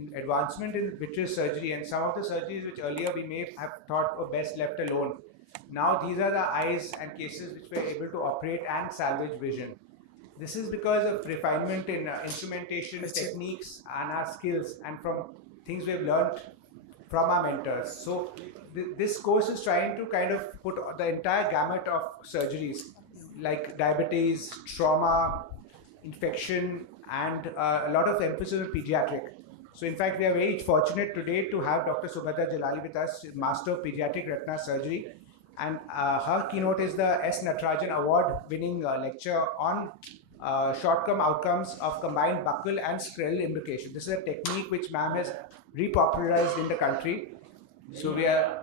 in advancement in vitreous surgery, and some of the surgeries which earlier we may have thought were best left alone. Now these are the eyes and cases which we're able to operate and salvage vision. This is because of refinement in instrumentation techniques and our skills, and from things we've learned from our mentors. So this course is trying to kind of put the entire gamut of surgeries like diabetes, trauma, infection, and a lot of emphasis on pediatric. So in fact, we are very fortunate today to have Dr. Subhadra Jalali with us, Master of Pediatric Retina Surgery. And her keynote is the S. Natarajan Award-winning lecture on short-term outcomes of combined buccal and scleral imbrication. This is a technique which ma'am has repopularized in the country. So we are...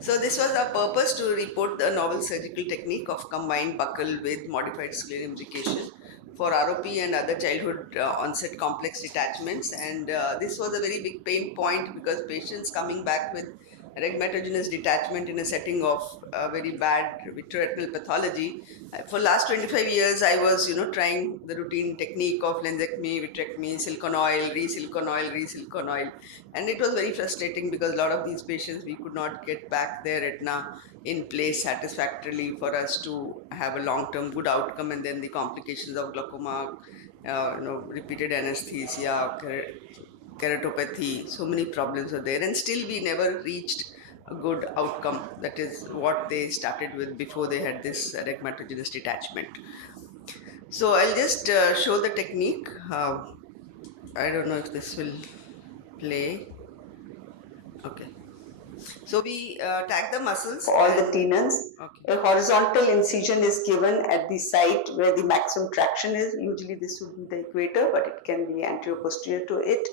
So this was our purpose, to report the novel surgical technique of combined buccal with modified scleral imbrication for ROP and other childhood onset complex detachments. And this was a very big pain point, because patients coming back with rhegmatogenous detachment in a setting of very bad vitreoretinal pathology. For last 25 years, I was trying the routine technique of lensectomy, vitrectomy, silicone oil, re-silicone oil, re-silicone oil, and it was very frustrating because a lot of these patients, we could not get back their retina in place satisfactorily for us to have a long-term good outcome, and then the complications of glaucoma, repeated anesthesia, keratopathy, so many problems are there, and still we never reached a good outcome. That is what they started with before they had this rhegmatogenous detachment. So I'll just show the technique. I don't know if this will play. Okay. So we tag the muscles. For all the tenons, okay. A horizontal incision is given at the site where the maximum traction is. Usually this would be the equator, but it can be anterior-posterior to it.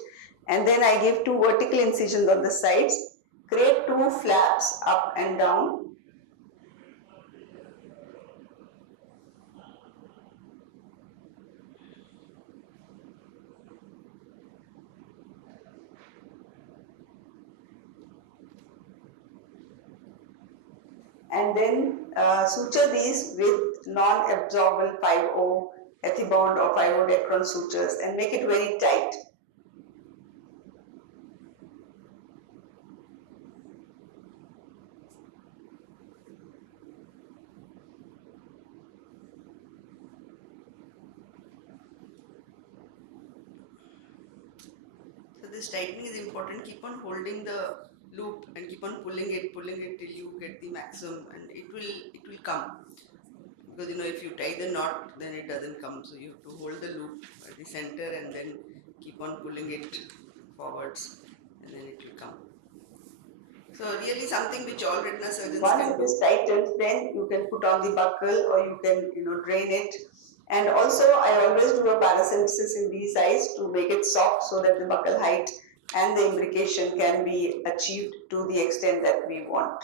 And then I give 2 vertical incisions on the sides, create 2 flaps up and down. And then suture these with non-absorbable 5O ethibond or 5O Dacron sutures and make it very tight. So this tightening is important. Keep on holding the loop and keep on pulling it till you get the maximum, and it will come. Because if you tie the knot, then it doesn't come. So you have to hold the loop at the center and then keep on pulling it forwards, and then it will come. So really something which all retina surgeons Once can it do. is tightened, then you can put on the buccal, or you can drain it. And also I always do a paracentesis in these eyes to make it soft, so that the buccal height and the imbrication can be achieved to the extent that we want.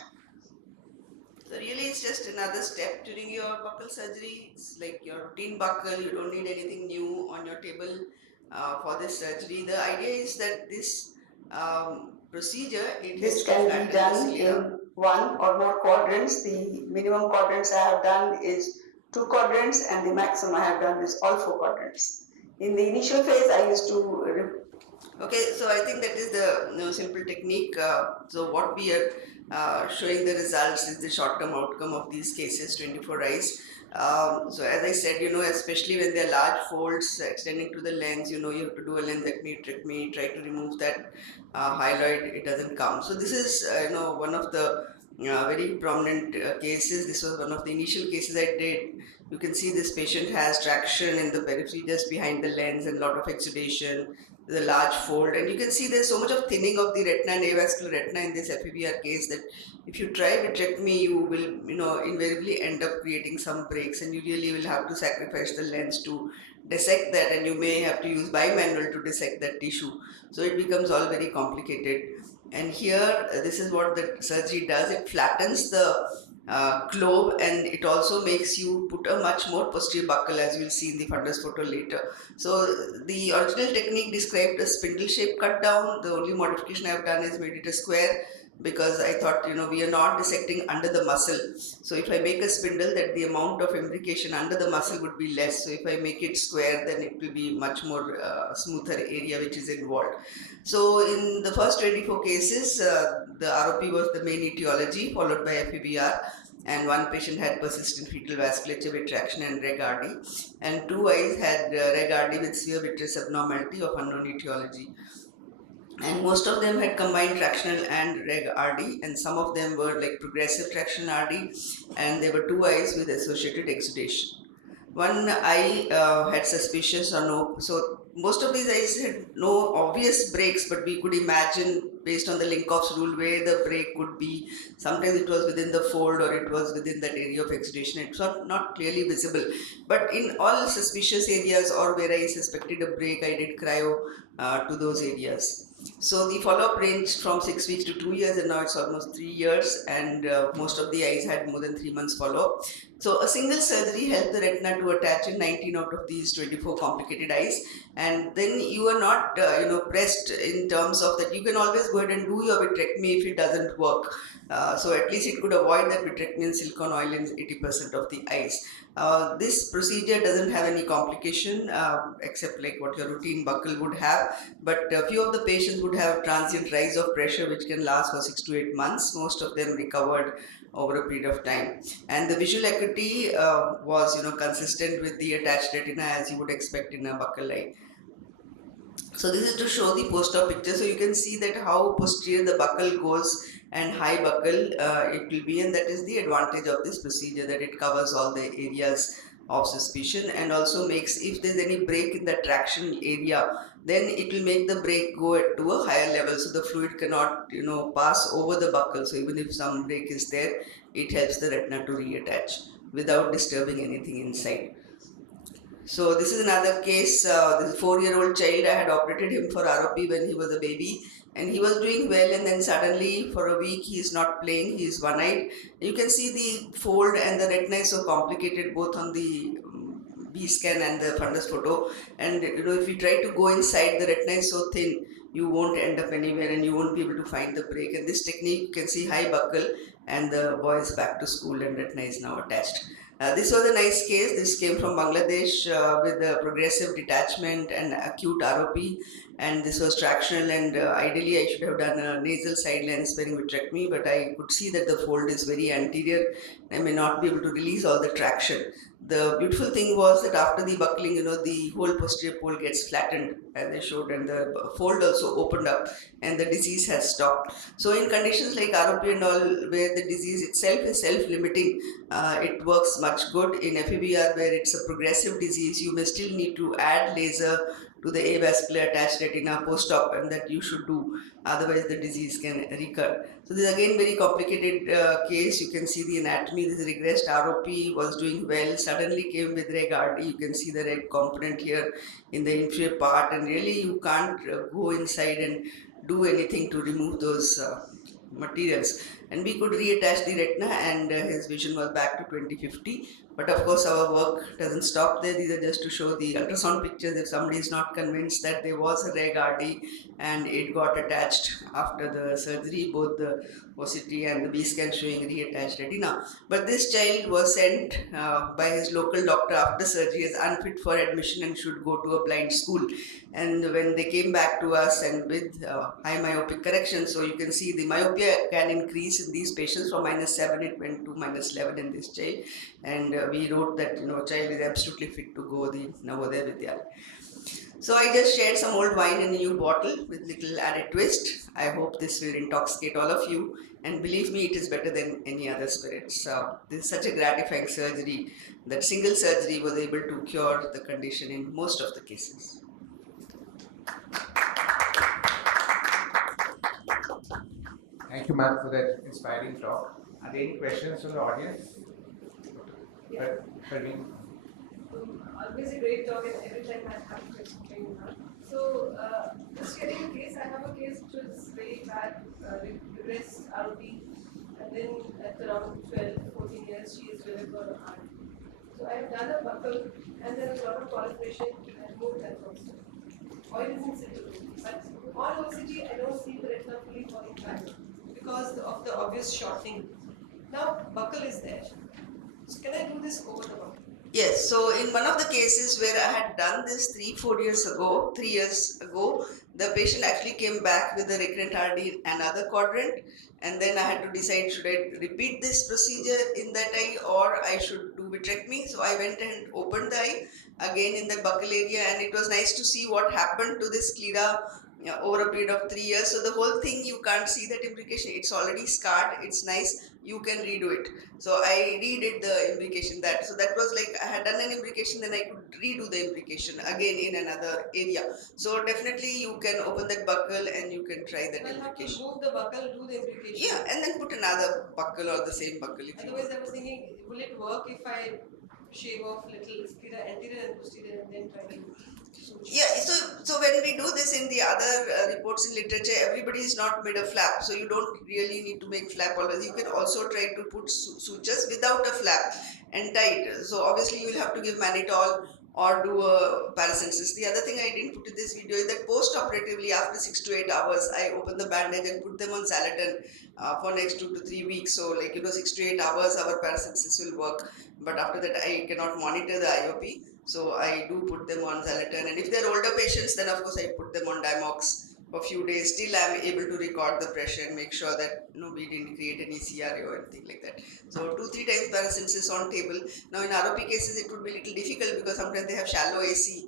So really it's just another step during your buccal surgery. It's like your routine buccal. You don't need anything new on your table for this surgery. The idea is that this procedure, this can be done in 1 or more quadrants. The minimum quadrants I have done is 2 quadrants, and the maximum I have done is all 4 quadrants. In the initial phase, I used to... Okay, so I think that is the simple technique. So what we are showing the results is the short-term outcome of these cases, 24 eyes. So as I said, especially when there are large folds extending to the lens, you have to do a lensectomy, vitrectomy, try to remove that hyaloid, it doesn't come. So this is, one of the very prominent cases. This was one of the initial cases I did. You can see this patient has traction in the periphery just behind the lens and a lot of exudation. There's a large fold, and you can see there's so much of thinning of the retina and avascular retina in this FEVR case that if you try vitrectomy, you will invariably end up creating some breaks, and you really will have to sacrifice the lens to dissect that, and you may have to use bimanual to dissect that tissue. So it becomes all very complicated. And here, this is what the surgery does. It flattens the globe, and it also makes you put a much more posterior buccal, as you will see in the fundus photo later. So the original technique described a spindle shape cut down. The only modification I have done is made it a square. because I thought, we are not dissecting under the muscle. So if I make a spindle, that the amount of imbrication under the muscle would be less. So if I make it square, then it will be much more smoother area which is involved. So in the first 24 cases, the ROP was the main etiology, followed by FEBR, and one patient had persistent fetal vasculature with traction and reg RD, and 2 eyes had reg RD with severe vitreous abnormality of unknown etiology. And most of them had combined tractional and reg RD, and some of them were like progressive tractional RD, and there were 2 eyes with associated exudation. One eye had suspicious or no, so most of these eyes had no obvious breaks, but we could imagine based on the Linkoff's rule where the break could be. Sometimes it was within the fold or it was within that area of exudation. It was not clearly visible. But in all suspicious areas or where I suspected a break, I did cryo to those areas. So the follow-up ranged from 6 weeks to 2 years, and now it's almost 3 years, and most of the eyes had more than 3 months follow-up. So a single surgery helped the retina to attach in 19 out of these 24 complicated eyes, and then you are not pressed in terms of that you can always go ahead and do your vitrectomy if it doesn't work. So at least it could avoid that vitrectomy and silicone oil in 80% of the eyes. This procedure doesn't have any complication except like what your routine buckle would have, but a few of the patients would have transient rise of pressure which can last for 6 to 8 months. Most of them recovered over a period of time, and the visual acuity was consistent with the attached retina as you would expect in a buccal eye. So this is to show the post-op picture. So you can see that how posterior the buccal goes and high buccal it will be, and that is the advantage of this procedure, that it covers all the areas of suspicion and also makes, if there's any break in the traction area, then it will make the break go to a higher level, so the fluid cannot pass over the buccal. So even if some break is there, it helps the retina to reattach without disturbing anything inside. So this is another case. This 4-year-old child, I had operated him for ROP when he was a baby, and he was doing well, and then suddenly for a week he is not playing, he is one-eyed. You can see the fold, and the retina is so complicated both on the B scan and the fundus photo, and if you try to go inside, the retina is so thin, you won't end up anywhere and you won't be able to find the break. And this technique, you can see high buccal, and the boy is back to school and retina is now attached. This was a nice case. This came from Bangladesh with a progressive detachment and acute ROP, and this was tractional, and ideally I should have done a nasal side lens sparing vitrectomy, but I could see that the fold is very anterior. I may not be able to release all the traction. The beautiful thing was that after the buckling, the whole posterior pole gets flattened, as I showed, and the fold also opened up, and the disease has stopped. So in conditions like ROP and all, where the disease itself is self-limiting, it works much good. In FEBR, where it's a progressive disease, you may still need to add laser to the avascular attached retina post-op, and that you should do, otherwise the disease can recur. So this is again very complicated case. You can see the anatomy. This regressed ROP was doing well, suddenly came with reg RD. You can see the reg component here in the inferior part, and really you can't go inside and do anything to remove those materials. And we could reattach the retina, and his vision was back to 20/50. But of course our work doesn't stop there. These are just to show the ultrasound pictures. If somebody is not convinced that there was a reg RD and it got attached after the surgery, both the OCT and the B scan showing reattached retina. But this child was sent by his local doctor after surgery as unfit for admission and should go to a blind school. And when they came back to us and with high myopic correction, so you can see the myopia can increase in these patients from -7, it went to -11 in this child. And we wrote that child is absolutely fit to go the Navodaya Vidyalaya. So I just shared some old wine in a new bottle with little added twist. I hope this will intoxicate all of you, and believe me, it is better than any other spirit. So this is such a gratifying surgery that single surgery was able to cure the condition in most of the cases. Thank you, ma'am, for that inspiring talk. Are there any questions from the audience? Yeah. Parveen? Always a great talk, and every time I have a question for you now. So, just sharing a case, I have a case which was very bad, regressed ROP, and then at around 12-14 years, she is developed an eye. So, I have done a buckle, and there was a lot of proliferation and moved that also. Oil is in situ, but on OCT, I don't see the retina fully falling back. because of the obvious shortening. Now buckle is there. So can I do this over the buckle? Yes, so in one of the cases where I had done this 3 years ago, the patient actually came back with a recurrent RD in another quadrant, and then I had to decide, should I repeat this procedure in that eye or I should do vitrectomy. So I went and opened the eye again in the buccal area, and it was nice to see what happened to this sclera over a period of 3 years. So the whole thing, you can't see that imbrication, it's already scarred, it's nice, you can redo it. So I redid the imbrication that. So that was like I had done an imbrication, then I could redo the imbrication again in another area. So definitely you can open that buccal and you can try that I'll have to imbrication. remove the buckle, do the imbrication. Yeah, and then put another buccal or the same buckle if you Otherwise, want. I was thinking, will it work if I shave off little sclera anterior and posterior and then try to suture? Yeah, so when we do this in the other reports in literature, everybody is not made a flap, so you don't really need to make flap always. You can also try to put sutures without a flap and tight. So obviously you will have to give mannitol or do a paracensis. The other thing I didn't put in this video is that post-operatively after 6 to 8 hours, I open the bandage and put them on Xalatan for next 2 to 3 weeks. So 6 to 8 hours our paracensis will work, but after that I cannot monitor the IOP. So I do put them on Xalatan, and if they're older patients, then of course I put them on Dimox for a few days. Still I'm able to record the pressure and make sure that we didn't create any CRO or anything like that. So 2-3 times paracensis on table. Now in ROP cases it would be a little difficult because sometimes they have shallow AC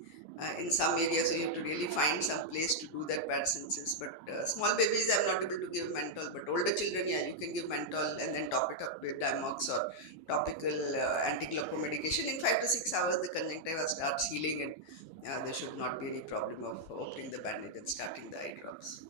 in some areas, so you have to really find some place to do that paracensis. But small babies I'm not able to give menthol, but older children, yeah, you can give menthol and then top it up with Dimox or topical anti-glaucoma medication. In 5 to 6 hours the conjunctiva starts healing, and there should not be any problem of opening the bandage and starting the eye drops.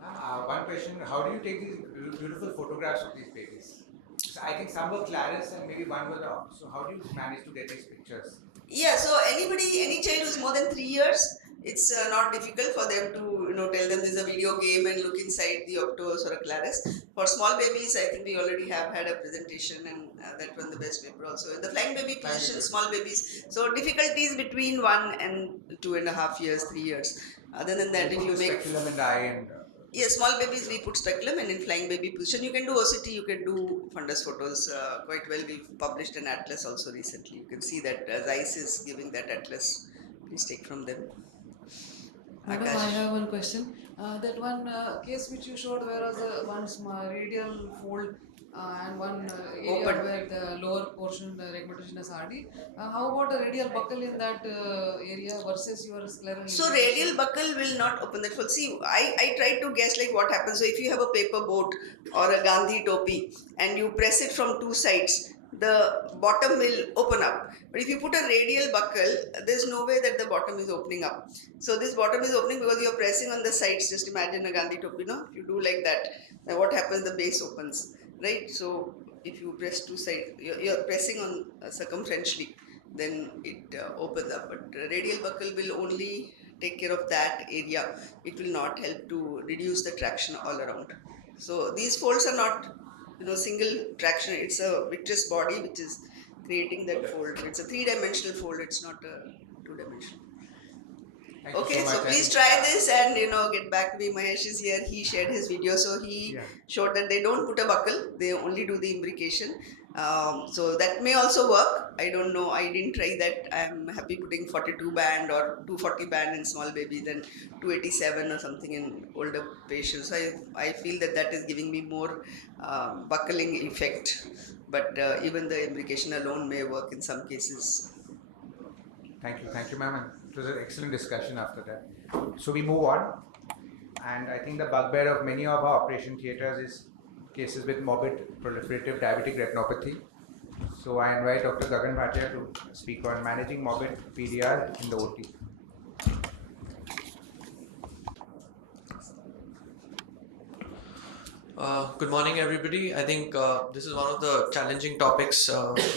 One question, how do you take these beautiful photographs of these babies? So I think some were Claris and maybe one was off. So how do you manage to get these pictures? Yeah, so any child who's more than 3 years, it's not difficult for them to tell them there's a video game and look inside the Optos or a Claris. For small babies, I think we already have had a presentation, and that won the best paper also. In the flying baby position, small babies. So difficulties between 1 and 2.5 years, 3 years. Other than that, if you make speculum in the eye and small babies we put speculum, and in flying baby position you can do OCT, you can do fundus photos quite well. We've published an atlas also recently. You can see that Zeiss is giving that atlas. Please take from them. Madam, I have one question. That one case which you showed where was one radial fold and one area Open. where the lower portion, the regmentation is RD. How about a radial buccal in that area versus your scleral? So radial buccal will not open that fold. See, I tried to guess like what happens. So if you have a paper boat or a Gandhi topi and you press it from 2 sides, the bottom will open up. But if you put a radial buccal, there's no way that the bottom is opening up. So this bottom is opening because you're pressing on the sides. Just imagine a Gandhi topi, if you do like that, then what happens? The base opens, right? So if you press 2 sides, you're pressing on circumferentially, then it opens up. But radial buccal will only take care of that area. It will not help to reduce the traction all around. So these folds are not single traction. It's a vitreous body which is creating that fold. It's a 3-dimensional fold. It's not a 2-dimensional. Thank you Okay, so so much. please try this and get back to me. Mahesh is here. He shared his video, so he showed that they don't put a buccal. They only do the imbrication. So that may also work. I don't know. I didn't try that. I'm happy putting 42 band or 240 band in small babies and 287 or something in older patients. So I feel that is giving me more buckling effect. But even the imbrication alone may work in some cases. Thank you, ma'am. It was an excellent discussion after that. So we move on, and I think the bugbear of many of our operation theatres is cases with morbid proliferative diabetic retinopathy. So I invite Dr. Gagan Bhatia to speak on managing morbid PDR in the OT. Good morning, everybody. I think this is one of the challenging topics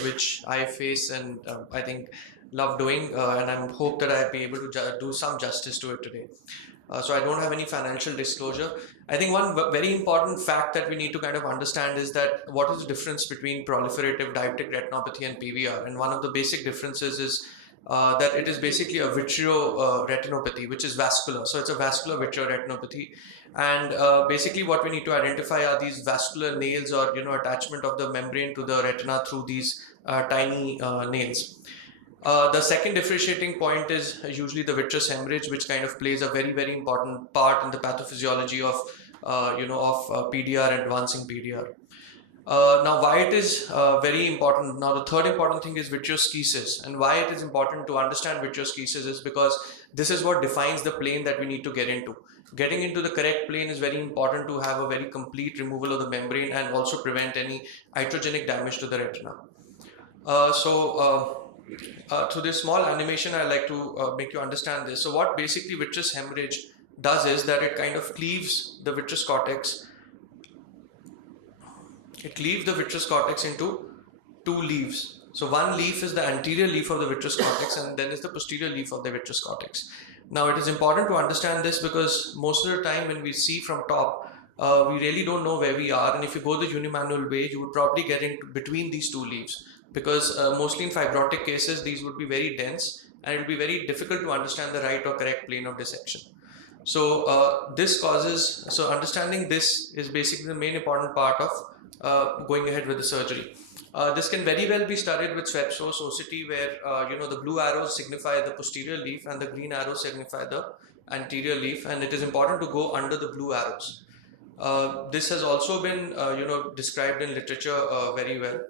which I face and I think love doing, and I hope that I'll be able to do some justice to it today. So I don't have any financial disclosure. I think one very important fact that we need to kind of understand is that what is the difference between proliferative diabetic retinopathy and PVR, and one of the basic differences is that it is basically a vitreoretinopathy, which is vascular. So it's a vascular vitreoretinopathy. And basically what we need to identify are these vascular nails, or attachment of the membrane to the retina through these tiny nails. The second differentiating point is usually the vitreous hemorrhage, which kind of plays a very, very important part in the pathophysiology of PDR and advancing PDR. Now, why it is very important. Now, the third important thing is vitreoschisis, and why it is important to understand vitreoschisis is because this is what defines the plane that we need to get into. Getting into the correct plane is very important to have a very complete removal of the membrane and also prevent any iatrogenic damage to the retina. Through this small animation, I like to make you understand this. So what basically vitreous hemorrhage does is that it kind of cleaves the vitreous cortex. It cleaves the vitreous cortex into two leaves. So one leaf is the anterior leaf of the vitreous cortex, and then is the posterior leaf of the vitreous cortex. Now it is important to understand this because most of the time when we see from top, we really don't know where we are, and if you go the unimanual way, you would probably get into between these two leaves, because mostly in fibrotic cases these would be very dense and it will be very difficult to understand the right or correct plane of dissection. So understanding this is basically the main important part of going ahead with the surgery. This can very well be studied with SWEPSOS OCT, where the blue arrows signify the posterior leaf and the green arrows signify the anterior leaf, and it is important to go under the blue arrows. This has also been described in literature very well.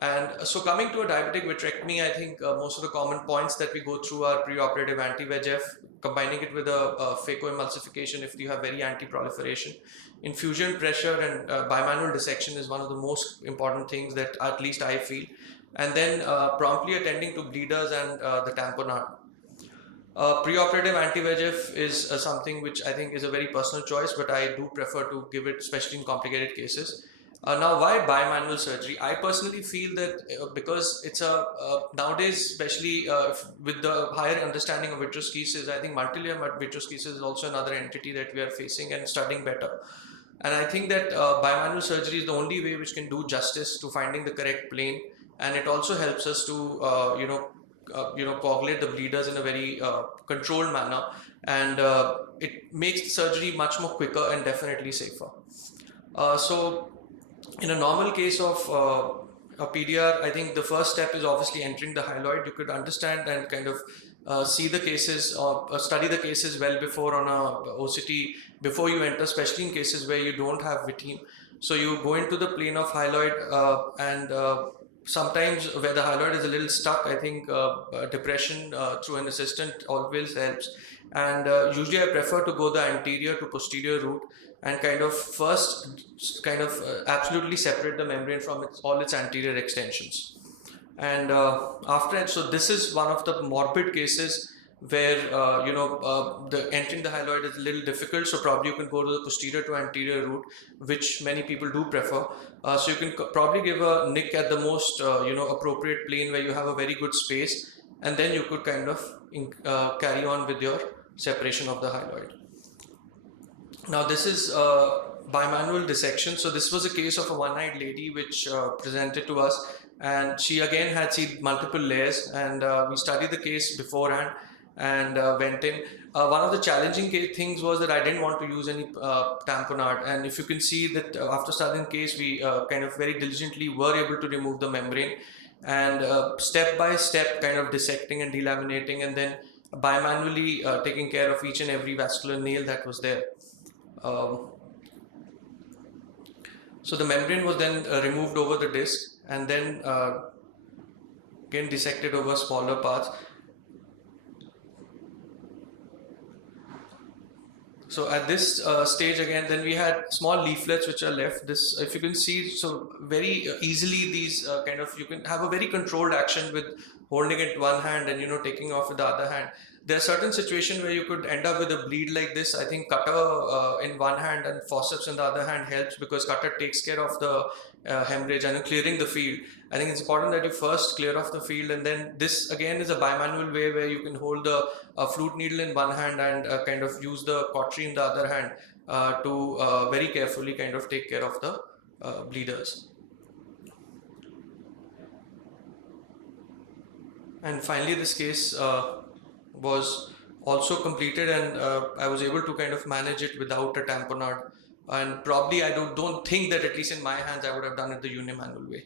And so coming to a diabetic vitrectomy, I think most of the common points that we go through are preoperative anti-VEGF, combining it with a phacoemulsification if you have very anti-proliferation. Infusion pressure and bimanual dissection is one of the most important things that at least I feel. And then promptly attending to bleeders and the tamponade. Preoperative anti-VEGF is something which I think is a very personal choice, but I do prefer to give it, especially in complicated cases. Now, why bimanual surgery? I personally feel that because it's nowadays, especially with the higher understanding of vitreoschisis, I think multilayer vitreoschisis is also another entity that we are facing and studying better. And I think that bimanual surgery is the only way which can do justice to finding the correct plane, and it also helps us to coagulate the bleeders in a very controlled manner, and it makes the surgery much more quicker and definitely safer. So in a normal case of a PDR, I think the first step is obviously entering the hyaloid. You could understand and kind of see the cases or study the cases well before on a OCT before you enter, especially in cases where you don't have VTEAM. So you go into the plane of hyaloid and sometimes where the hyaloid is a little stuck, I think depression through an assistant always helps. And usually I prefer to go the anterior to posterior route and kind of first absolutely separate the membrane from all its anterior extensions. And so this is one of the morbid cases where the entering the hyaloid is a little difficult, so probably you can go to the posterior to anterior route, which many people do prefer. So you can probably give a nick at the most appropriate plane where you have a very good space, and then you could kind of carry on with your separation of the hyaloid. Now this is bimanual dissection. So this was a case of a one-eyed lady which presented to us, and she again had seen multiple layers, and we studied the case beforehand and went in. One of the challenging things was that I didn't want to use any tamponade, and if you can see that after studying the case, we kind of very diligently were able to remove the membrane, and step by step kind of dissecting and delaminating, and then bimanually taking care of each and every vascular nail that was there. So the membrane was then removed over the disc, and then again dissected over smaller parts. So at this stage again, then we had small leaflets which are left. This, if you can see, so very easily these you can have a very controlled action with holding it one hand and taking off with the other hand. There are certain situations where you could end up with a bleed like this. I think cutter in one hand and forceps in the other hand helps, because cutter takes care of the hemorrhage and clearing the field. I think it's important that you first clear off the field, and then this again is a bimanual way where you can hold the flute needle in one hand and kind of use the cautery in the other hand to very carefully kind of take care of the bleeders. And finally, this case was also completed, and I was able to kind of manage it without a tamponade. And probably I don't think that, at least in my hands, I would have done it the unimanual way.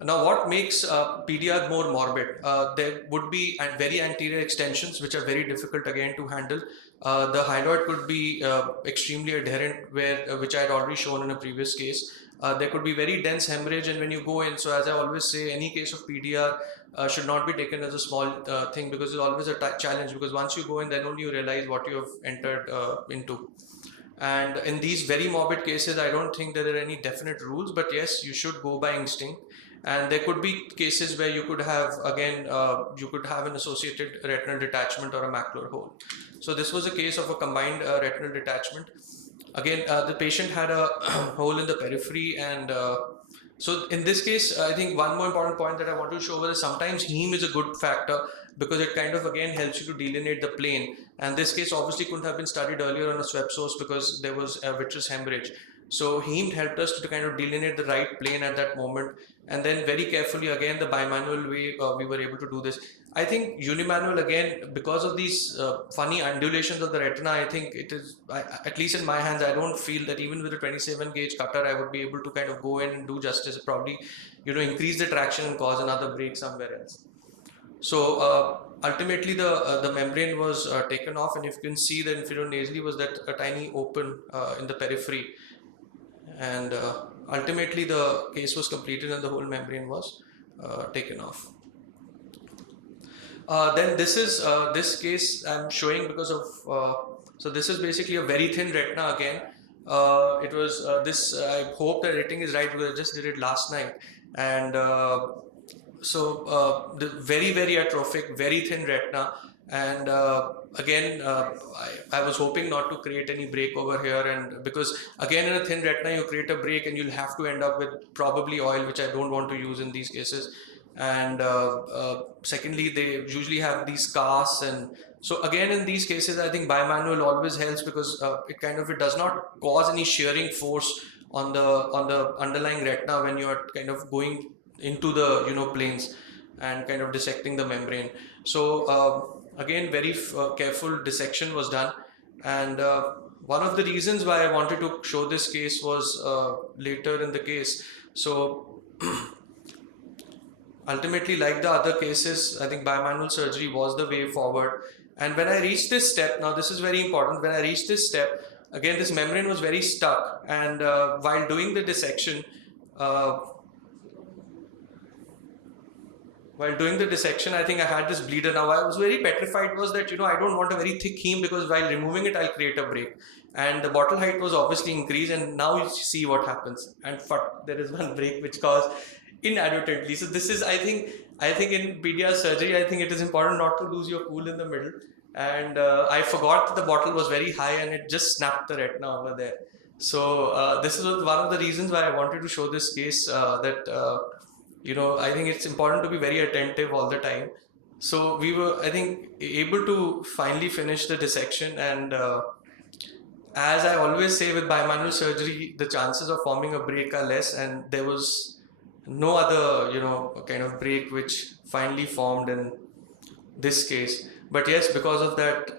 Now, what makes PDR more morbid? There would be very anterior extensions, which are very difficult again to handle. The hyaloid could be extremely adherent, which I had already shown in a previous case. There could be very dense hemorrhage, and when you go in, so as I always say, any case of PDR should not be taken as a small thing, because it's always a challenge, because once you go in, then only you realize what you have entered into. And in these very morbid cases, I don't think that there are any definite rules, but yes, you should go by instinct. And there could be cases where you could have, again, you could have an associated retinal detachment or a macular hole. So this was a case of a combined retinal detachment. Again, the patient had a hole in the periphery, and so in this case, I think one more important point that I want to show is sometimes heme is a good factor, because it kind of again helps you to delineate the plane. And this case obviously couldn't have been studied earlier on a swept source because there was a vitreous hemorrhage. So heme helped us to kind of delineate the right plane at that moment, and then very carefully again the bimanual way we were able to do this. I think unimanual, again, because of these funny undulations of the retina, I think it is, at least in my hands, I don't feel that even with a 27 gauge cutter I would be able to kind of go in and do justice. Probably, increase the traction and cause another break somewhere else. So ultimately the membrane was taken off, and if you can see, the inferior nasally was that a tiny open in the periphery, and ultimately the case was completed and the whole membrane was taken off. Then this case I'm showing because of, so this is basically a very thin retina again. It was I hope the rating is right, because I just did it last night. And so the very atrophic, very thin retina. And again, I was hoping not to create any break over here, and because again in a thin retina you create a break and you'll have to end up with probably oil, which I don't want to use in these cases. And secondly, they usually have these casts, and so again in these cases I think bimanual always helps, because it does not cause any shearing force on the underlying retina when you are kind of going into the planes and kind of dissecting the membrane. So again, very careful dissection was done, and one of the reasons why I wanted to show this case was later in the case. So ultimately, like the other cases, I think bimanual surgery was the way forward. And when I reached this step, now this is very important, when I reached this step, again this membrane was very stuck, and while doing the dissection, I think I had this bleeder. Now I was very petrified was that, I don't want a very thick heme, because while removing it, I'll create a break. And the bottle height was obviously increased, and now you see what happens. And there is one break which caused inadvertently. So this is, I think in PDR surgery, I think it is important not to lose your cool in the middle. And I forgot that the bottle was very high, and it just snapped the retina over there. So this is one of the reasons why I wanted to show this case, that I think it's important to be very attentive all the time. So we were, I think, able to finally finish the dissection, and as I always say with bimanual surgery, the chances of forming a break are less, and there was no other kind of break which finally formed in this case. But yes, because of that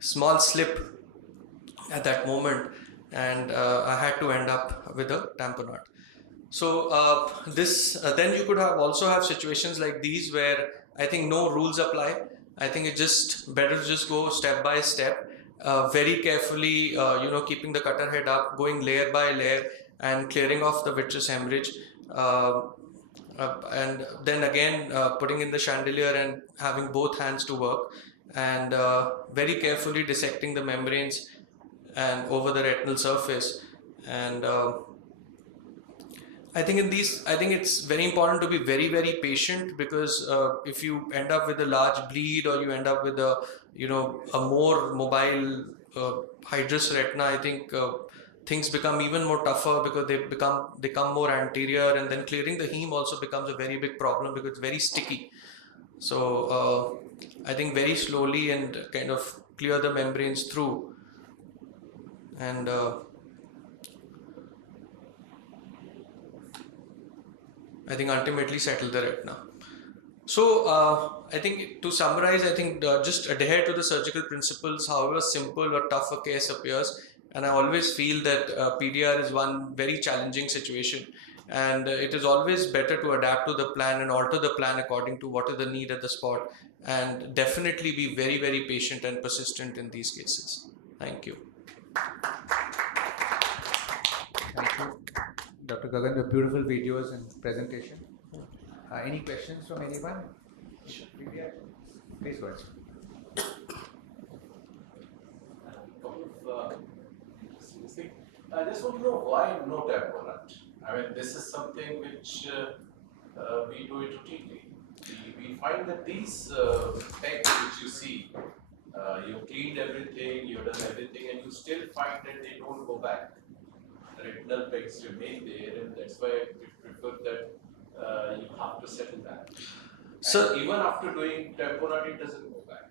small slip at that moment, and I had to end up with a tamponade. So then you could also have situations like these where I think no rules apply. I think it's just better to just go step by step, very carefully, keeping the cutter head up, going layer by layer, and clearing off the vitreous hemorrhage. And then again putting in the chandelier and having both hands to work, and very carefully dissecting the membranes and over the retinal surface. And I think it's very important to be very patient, because if you end up with a large bleed, or you end up with a more mobile hydrous retina, I think things become even more tougher, because they become more anterior, and then clearing the heme also becomes a very big problem, because it's very sticky. So I think very slowly and kind of clear the membranes through, and I think ultimately settle the retina. So I think to summarize, I think just adhere to the surgical principles, however simple or tough a case appears. And I always feel that PDR is one very challenging situation, and it is always better to adapt to the plan and alter the plan according to what is the need at the spot, and definitely be very, very patient and persistent in these cases. Thank you. Thank you, Dr. Gagan, the beautiful videos and presentation. Any questions from anyone? Please go ahead. I just want to know why no tamponade. I mean, this is something which we do it routinely. We find that these pegs which you see, you've cleaned everything, you've done everything, and you still find that they don't go back. The retinal pegs remain there, and that's why we prefer that you have to settle that. So even after doing tamponade, it doesn't go back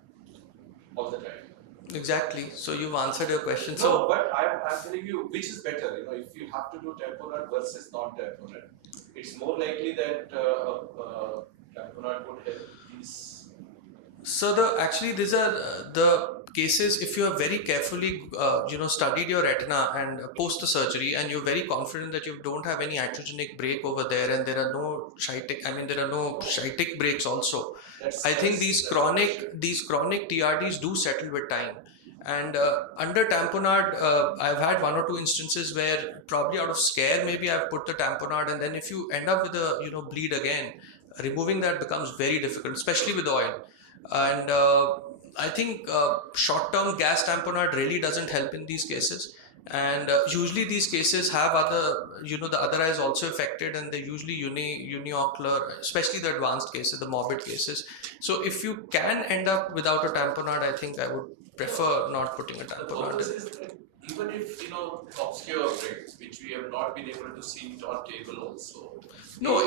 all the time. exactly. So you've answered your question. No, So but I'm telling you which is better. You know, if you have to do tamponade versus non-tamponade, it's more likely that tamponade would help these. so actually these are the cases. If you have very carefully studied your retina and post the surgery, and you're very confident that you don't have any iatrogenic break over there, and there are no shitic breaks also. I think these chronic TRDs do settle with time. And under tamponade, I've had one or two instances where probably out of scare, maybe I've put the tamponade, and then if you end up with a bleed again, removing that becomes very difficult, especially with oil. And I think short-term gas tamponade really doesn't help in these cases. And usually these cases have the other eye is also affected, and they're usually uniocular, especially the advanced cases, the morbid cases. So if you can end up without a tamponade, I think I would prefer not putting a The tamponade. purpose is that even if obscure breaks, which we have not been able to see it on table also. No,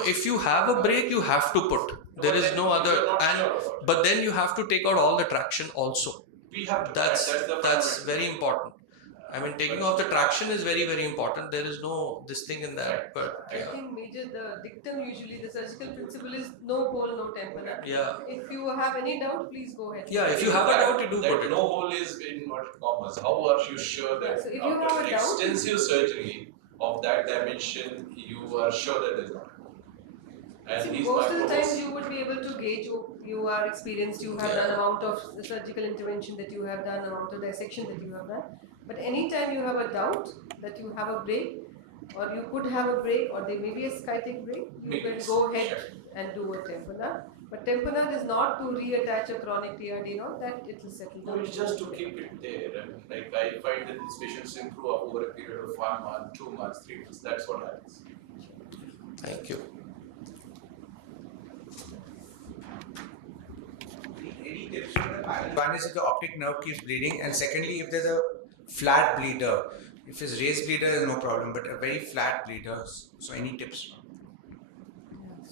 if you have a break, you have to put. There is no other, but then you have to take out all the traction also. We have to. That's very important. I mean, taking off the traction is very, very important. There is no this thing in that, but I think major the dictum usually the surgical principle is no hole, no tamponade. yeah. If you have any doubt, please go ahead. Yeah, if you have a doubt, you do put it. No hole is in inverted commas. How are you sure that So if you have after a doubt, extensive surgery of that dimension, you are sure that there's not a hole? And these most of the times microbes. you would be able to gauge you are experienced, you have done amount of the surgical intervention that you have done, amount of dissection that you have done. But anytime you have a doubt that you have a break, or you could have a break, or there may be a sciatic break, you can go ahead and do a tamponade. But tamponade is not to reattach a chronic TRD, that it will settle No, down. it's just to keep it there. And like I find that these patients improve over a period of 1 month, 2 months, 3 months. That's what happens. Thank you. Any tips for the panel? One is if the optic nerve keeps bleeding, and secondly, if there's a flat bleeder. If it's raised bleeder, there's no problem, but a very flat bleeder. So, any tips?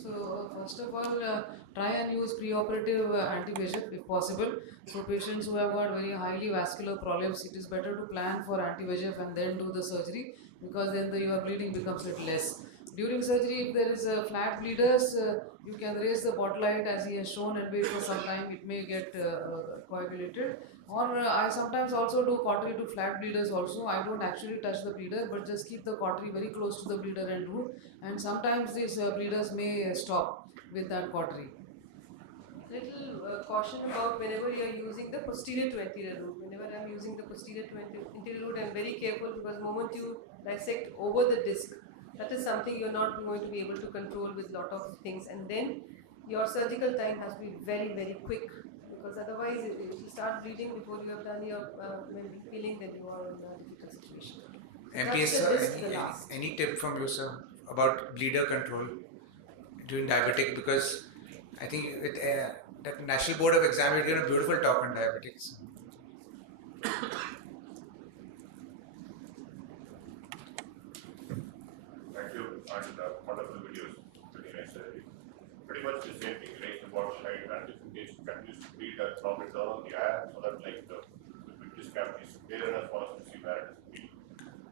So first of all, try and use preoperative anti-VEGF if possible. So patients who have got very highly vascular problems, it is better to plan for anti-VEGF and then do the surgery, because then your bleeding becomes a little less. During surgery, if there is flat bleeders, you can raise the bottle-light as he has shown and wait for some time. It may get coagulated. Or I sometimes also do cautery to flat bleeders also. I don't actually touch the bleeder, but just keep the cautery very close to the bleeder and do. And sometimes these bleeders may stop with that cautery. Little caution about whenever you are using the posterior to anterior route. Whenever I am using the posterior to anterior route, I am very careful, because the moment you dissect over the disc, that is something you are not going to be able to control with lot of things, and then your surgical time has to be very, very quick, because otherwise if you start bleeding before you have done your healing, then you are in a difficult situation. MPS, sir, any tip from you, sir, about bleeder control during diabetic? Because I think with that National Board of Exam, you get a beautiful talk on diabetics. Thank you, and wonderful videos. Pretty nice. Pretty much the same thing, raise the bottle height, and if in case you can use bleed and drop it down the eye, so that the vitreous cavity is clear enough for us to see where it is bleeding.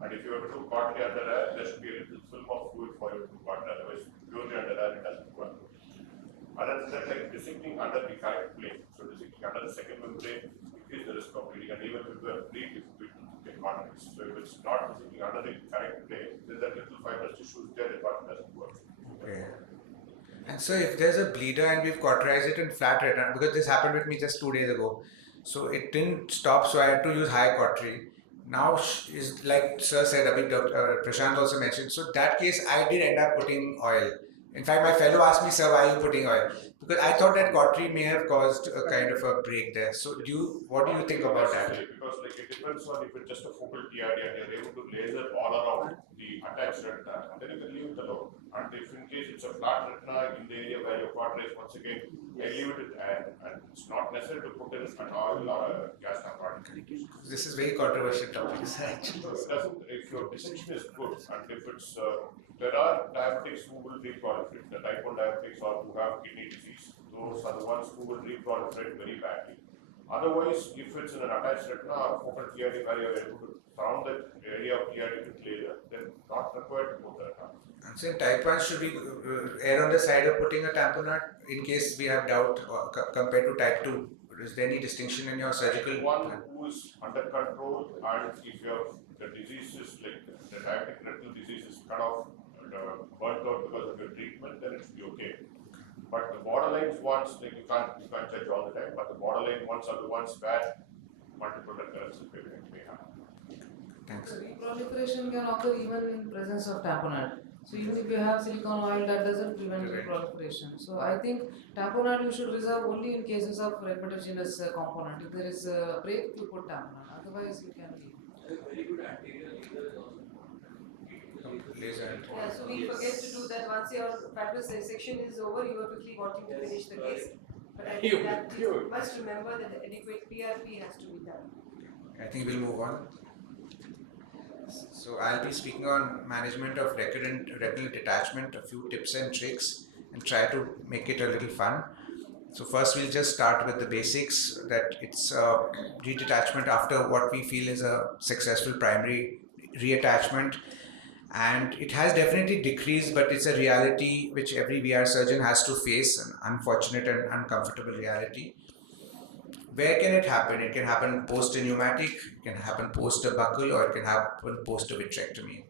And if you have to do cautery under eye, there should be a little film of fluid for you to do cautery, otherwise purely under eye it doesn't work. Other than that, like dissecting under the correct plane, so dissecting under the second membrane increase the risk of bleeding, and even with the bleed, it can contact. So if it's not dissecting under the correct plane, then that little fibrous tissue is there, the part doesn't work. Okay. And so if there's a bleeder and we've cauterized it in flat retina, because this happened with me just 2 days ago, so it didn't stop, so I had to use high cautery. Now is like Sir said, Prashant also mentioned, so that case I did end up putting oil. In fact, my fellow asked me, sir, why are you putting oil? Because I thought that cautery may have caused a kind of a break there. So what do you think about that? Because like it depends on if it's just a focal TID and you're able to laser all around the attached retina, and then you can leave it alone. And if in case it's a flat retina in the area where your cauterized, once again, I leave it and it's not necessary to put in an oil or a gas particle. This is very controversial topic, actually. So it doesn't, if your decision is good, and if it's, there are diabetics who will reproliferate, the type 1 diabetics or who have kidney disease, those are the ones who will reproliferate very badly. Otherwise, if it's in an attached retina or focal TID where you're able to surround that area of TID with laser, then not required to put the retina. And so in type 1, should we err on the side of putting a tamponade in case we have doubt compared to type 2? Is there any distinction in your surgical One plan? who is under control, and if the disease is like the diabetic retinal disease is kind of burnt out because of your treatment, then it should be okay. But the borderline ones, like you can't judge all the time, but the borderline ones are the ones where multiple recurrences may happen. Thanks. So reproliferation can occur even in presence of tamponade. So even if you have silicone oil, that doesn't prevent reproliferation. So I think tamponade you should reserve only in cases of repetigenous component. If there is a break, you put tamponade. Otherwise, you can leave. Very good anterior laser is also Laser. Yeah, so we forget to do that once your fibrous dissection is over, you are quickly wanting to finish the case. But I think that you must remember that the adequate PRP has to be done. I think we'll move on. So I'll be speaking on management of recurrent retinal detachment, a few tips and tricks, and try to make it a little fun. So first we'll just start with the basics, that it's redetachment after what we feel is a successful primary reattachment. And it has definitely decreased, but it's a reality which every VR surgeon has to face, an unfortunate and uncomfortable reality. Where can it happen? It can happen post a pneumatic, it can happen post a buckle, or it can happen post a vitrectomy.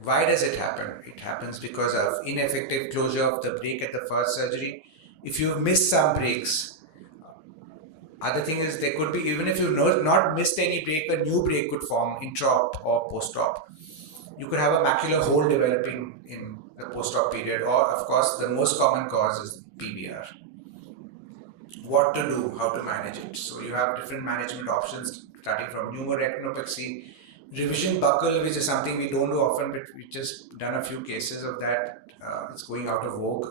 Why does it happen? It happens because of ineffective closure of the break at the first surgery. If you miss some breaks, other thing is there could be, even if you've not missed any break, a new break could form intra-op or post-op. You could have a macular hole developing in the post-op period, or of course the most common cause is PBR. What to do, how to manage it. So you have different management options starting from pneumoretinopexy, revision buckle, which is something we don't do often, but we just done a few cases of that. It's going out of vogue.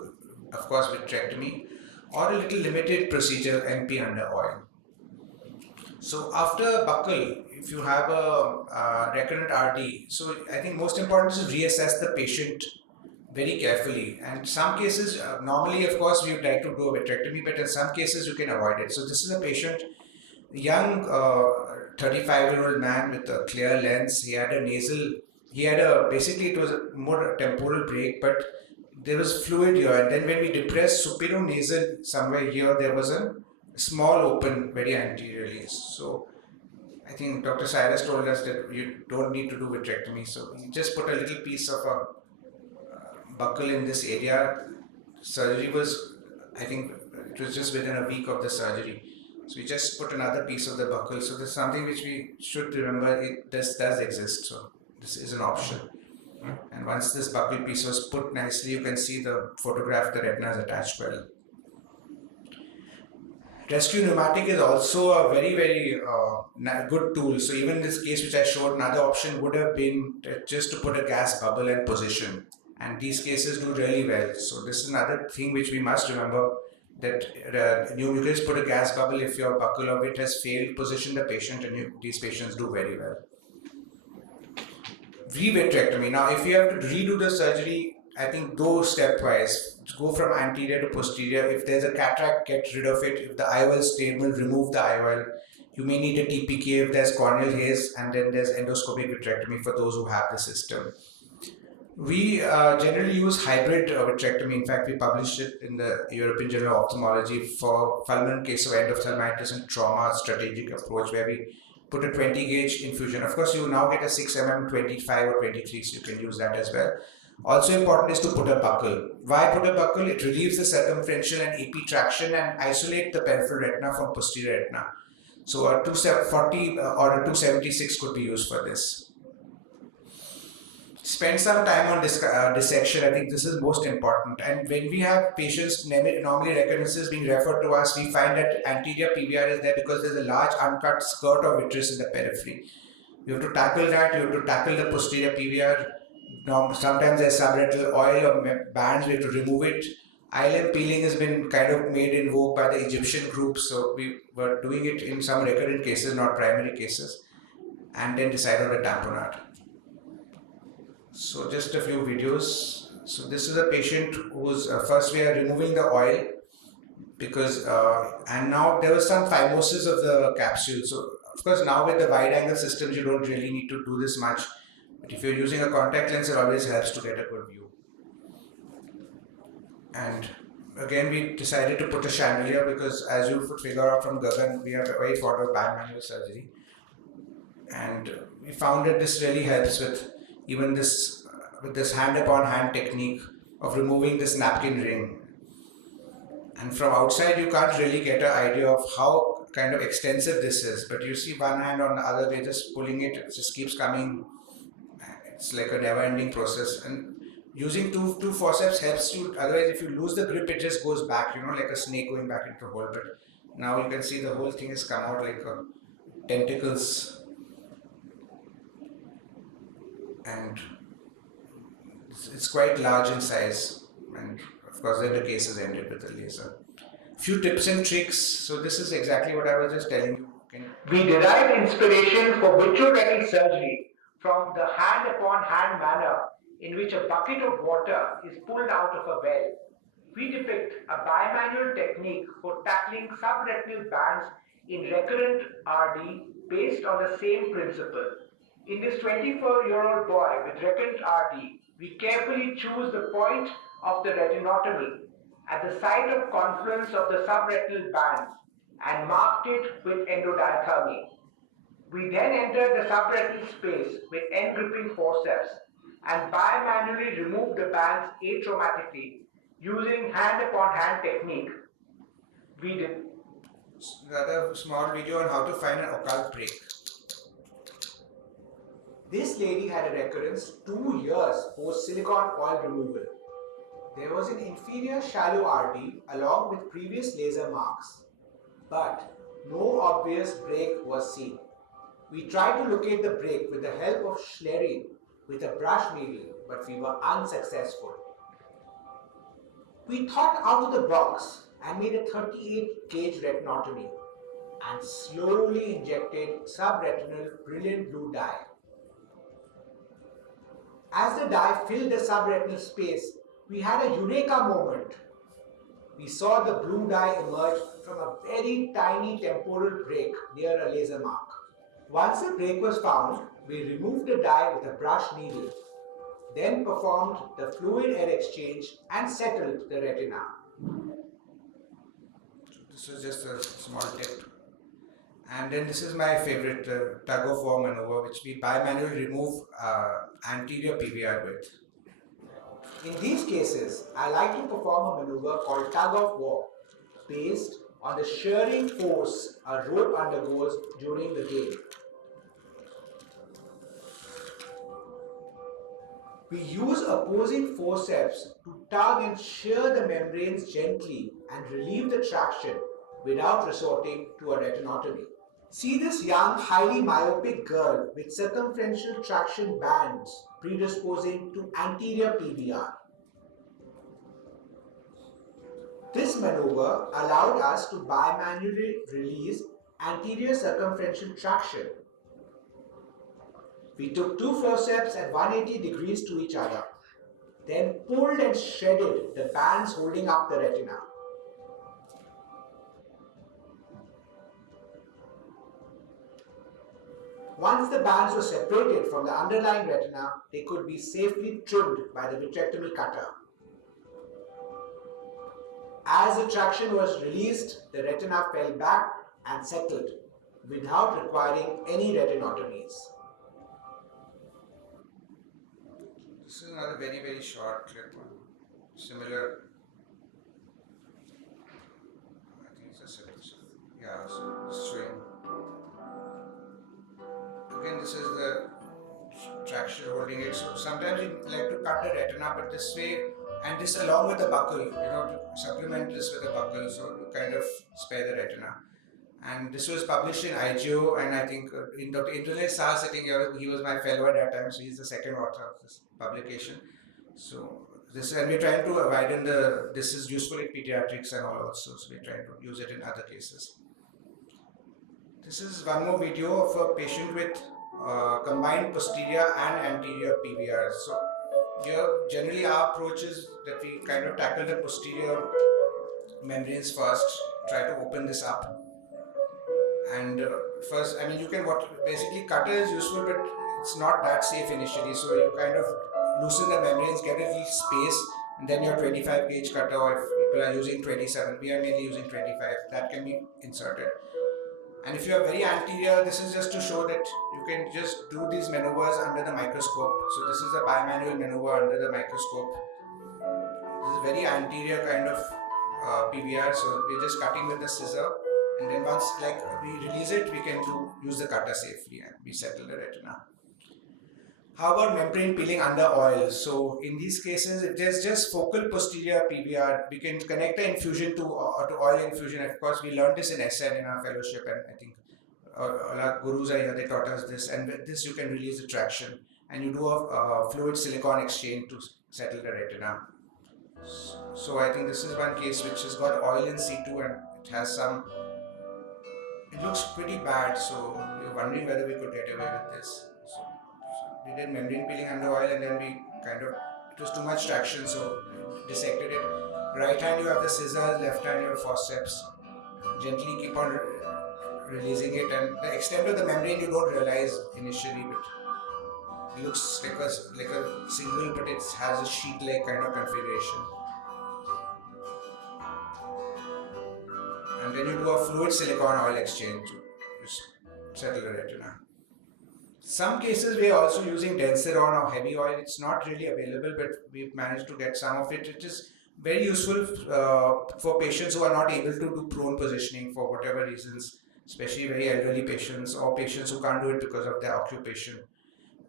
Of course, vitrectomy, or a little limited procedure, MP under oil. So after buckle, if you have a recurrent RD, so I think most important is to reassess the patient very carefully. And some cases, normally of course we would like to do a vitrectomy, but in some cases you can avoid it. So this is a patient, young 35-year-old man with a clear lens. He had basically it was a more temporal break, but there was fluid here, and then when we depressed superinasal somewhere here, there was a small open very anteriorly. So I think Dr. Cyrus told us that you don't need to do vitrectomy, so you just put a little piece of a buckle in this area. Surgery was, I think it was just within a week of the surgery. So we just put another piece of the buckle. So there's something which we should remember, this does exist, so this is an option. And once this buckle piece was put nicely, you can see the photograph, the retina is attached well. Rescue pneumatic is also a very, very good tool. So even in this case which I showed, another option would have been just to put a gas bubble and position. And these cases do really well. So this is another thing which we must remember, that you just put a gas bubble if your buckle of it has failed, position the patient, and these patients do very well. Revitrectomy. Now if you have to redo the surgery, I think go stepwise. Go from anterior to posterior. If there's a cataract, get rid of it. If the IOL is stable, remove the IOL. You may need a TPK if there's corneal haze, and then there's endoscopic vitrectomy for those who have the system. We generally use hybrid vitrectomy. In fact, we published it in the European Journal of Ophthalmology for fulminant case of endophthalmitis and trauma strategic approach, where we put a 20 gauge infusion. Of course, you now get a 6 mm 25 or 23, so you can use that as well. Also important is to put a buckle. Why put a buckle? It relieves the circumferential and AP traction and isolate the peripheral retina from posterior retina. So a 240 or a 276 could be used for this. Spend some time on dissection. I think this is most important. And when we have patients, normally recurrences being referred to us, we find that anterior PVR is there because there's a large uncut skirt of vitreous in the periphery. You have to tackle that. You have to tackle the posterior PVR. Sometimes there's subretinal oil or bands. We have to remove it. ILM peeling has been kind of made in vogue by the Egyptian groups. So we were doing it in some recurrent cases, not primary cases, and then decide on the tamponade. So just a few videos. So this is a patient who's first we are removing the oil because and now there was some phimosis of the capsule. So of course now with the wide angle systems you don't really need to do this much, but if you're using a contact lens it always helps to get a good view. And again we decided to put a chandelier because as you could figure out from Gagan, we are very fond of bimanual surgery, and we found that this really helps with even this with this hand upon hand technique of removing this napkin ring. And from outside you can't really get an idea of how kind of extensive this is, but you see one hand on the other way just pulling it, it just keeps coming. It's like a never ending process, and using two forceps helps you. Otherwise if you lose the grip it just goes back, like a snake going back into a hole. But now you can see the whole thing has come out like tentacles, and it's quite large in size, and of course then the case is ended with the laser. Few tips and tricks. So this is exactly what I was just telling you. We derived inspiration for vitreoretinal surgery from the hand upon hand manner in which a bucket of water is pulled out of a well. We depict a bimanual technique for tackling subretinal bands in recurrent RD based on the same principle. In this 24-year-old boy with recurrent RD, we carefully choose the point of the retinotomy at the site of confluence of the subretinal bands and marked it with endodiathermy. We then entered the subretinal space with end-gripping forceps and bimanually removed the bands atraumatically using hand-upon-hand technique. We did another small video on how to find an occult break. This lady had a recurrence 2 years post silicone oil removal. There was an inferior shallow RD along with previous laser marks, but no obvious break was seen. We tried to locate the break with the help of Schlerine with a brush needle, but we were unsuccessful. We thought out of the box and made a 38 gauge retinotomy and slowly injected subretinal brilliant blue dye. As the dye filled the subretinal space, we had a eureka moment. We saw the blue dye emerge from a very tiny temporal break near a laser mark. Once the break was found, we removed the dye with a brush needle, then performed the fluid air exchange and settled the retina. This was just a small tip. And then this is my favorite tug of war maneuver, which we bimanually remove anterior PVR with. In these cases, I like to perform a maneuver called tug of war, based on the shearing force a rope undergoes during the game. We use opposing forceps to tug and shear the membranes gently and relieve the traction without resorting to a retinotomy. See this young, highly myopic girl with circumferential traction bands predisposing to anterior PVR. This maneuver allowed us to bimanually release anterior circumferential traction. We took two forceps at 180 degrees to each other, then pulled and shredded the bands holding up the retina. Once the bands were separated from the underlying retina, they could be safely trimmed by the vitrectomy cutter. As the traction was released, the retina fell back and settled without requiring any retinotomies. This is another very short clip on similar. I think it's a similar. Yeah, so showing. Again, this is the traction holding it. So sometimes you like to cut the retina, but this way, and this along with the buckle, to supplement this with a buckle, so you kind of spare the retina. And this was published in IGO, and I think in Dr. Indranil Saha sitting here, he was my fellow at that time, so he's the second author of this publication. So this, and we're trying to widen this is useful in pediatrics and all also, so we're trying to use it in other cases. This is one more video of a patient with combined posterior and anterior PVR. So here, generally our approach is that we kind of tackle the posterior membranes first, try to open this up. And first, I mean, you can, basically cutter is useful, but it's not that safe initially. So you kind of loosen the membranes, get a little space, and then your 25 gauge cutter, or if people are using 27, we are mainly using 25, that can be inserted. And if you are very anterior, this is just to show that you can just do these maneuvers under the microscope. So this is a bimanual maneuver under the microscope. This is very anterior kind of PVR, so we're just cutting with the scissor. And then once we release it, we can use the cutter safely and we settle the retina. How about membrane peeling under oil? So in these cases, if there's just focal posterior PVR, we can connect the infusion to oil infusion. Of course, we learned this in SN in our fellowship, and I think all our gurus are here, they taught us this. And with this, you can release the traction and you do a fluid silicone exchange to settle the retina. So I think this is one case which has got oil in situ and it has some. It looks pretty bad, so we were wondering whether we could get away with this. So we did membrane peeling under oil, and then we it was too much traction, so we dissected it. Right hand you have the scissors, left hand you have forceps. Gently keep on releasing it, and the extent of the membrane you don't realize initially, but it looks like a single, but it has a sheet-like kind of configuration. And then you do a fluid silicone oil exchange to settle the retina. Some cases we are also using Denseron or heavy oil. It's not really available, but we've managed to get some of it. It is very useful for patients who are not able to do prone positioning for whatever reasons, especially very elderly patients or patients who can't do it because of their occupation.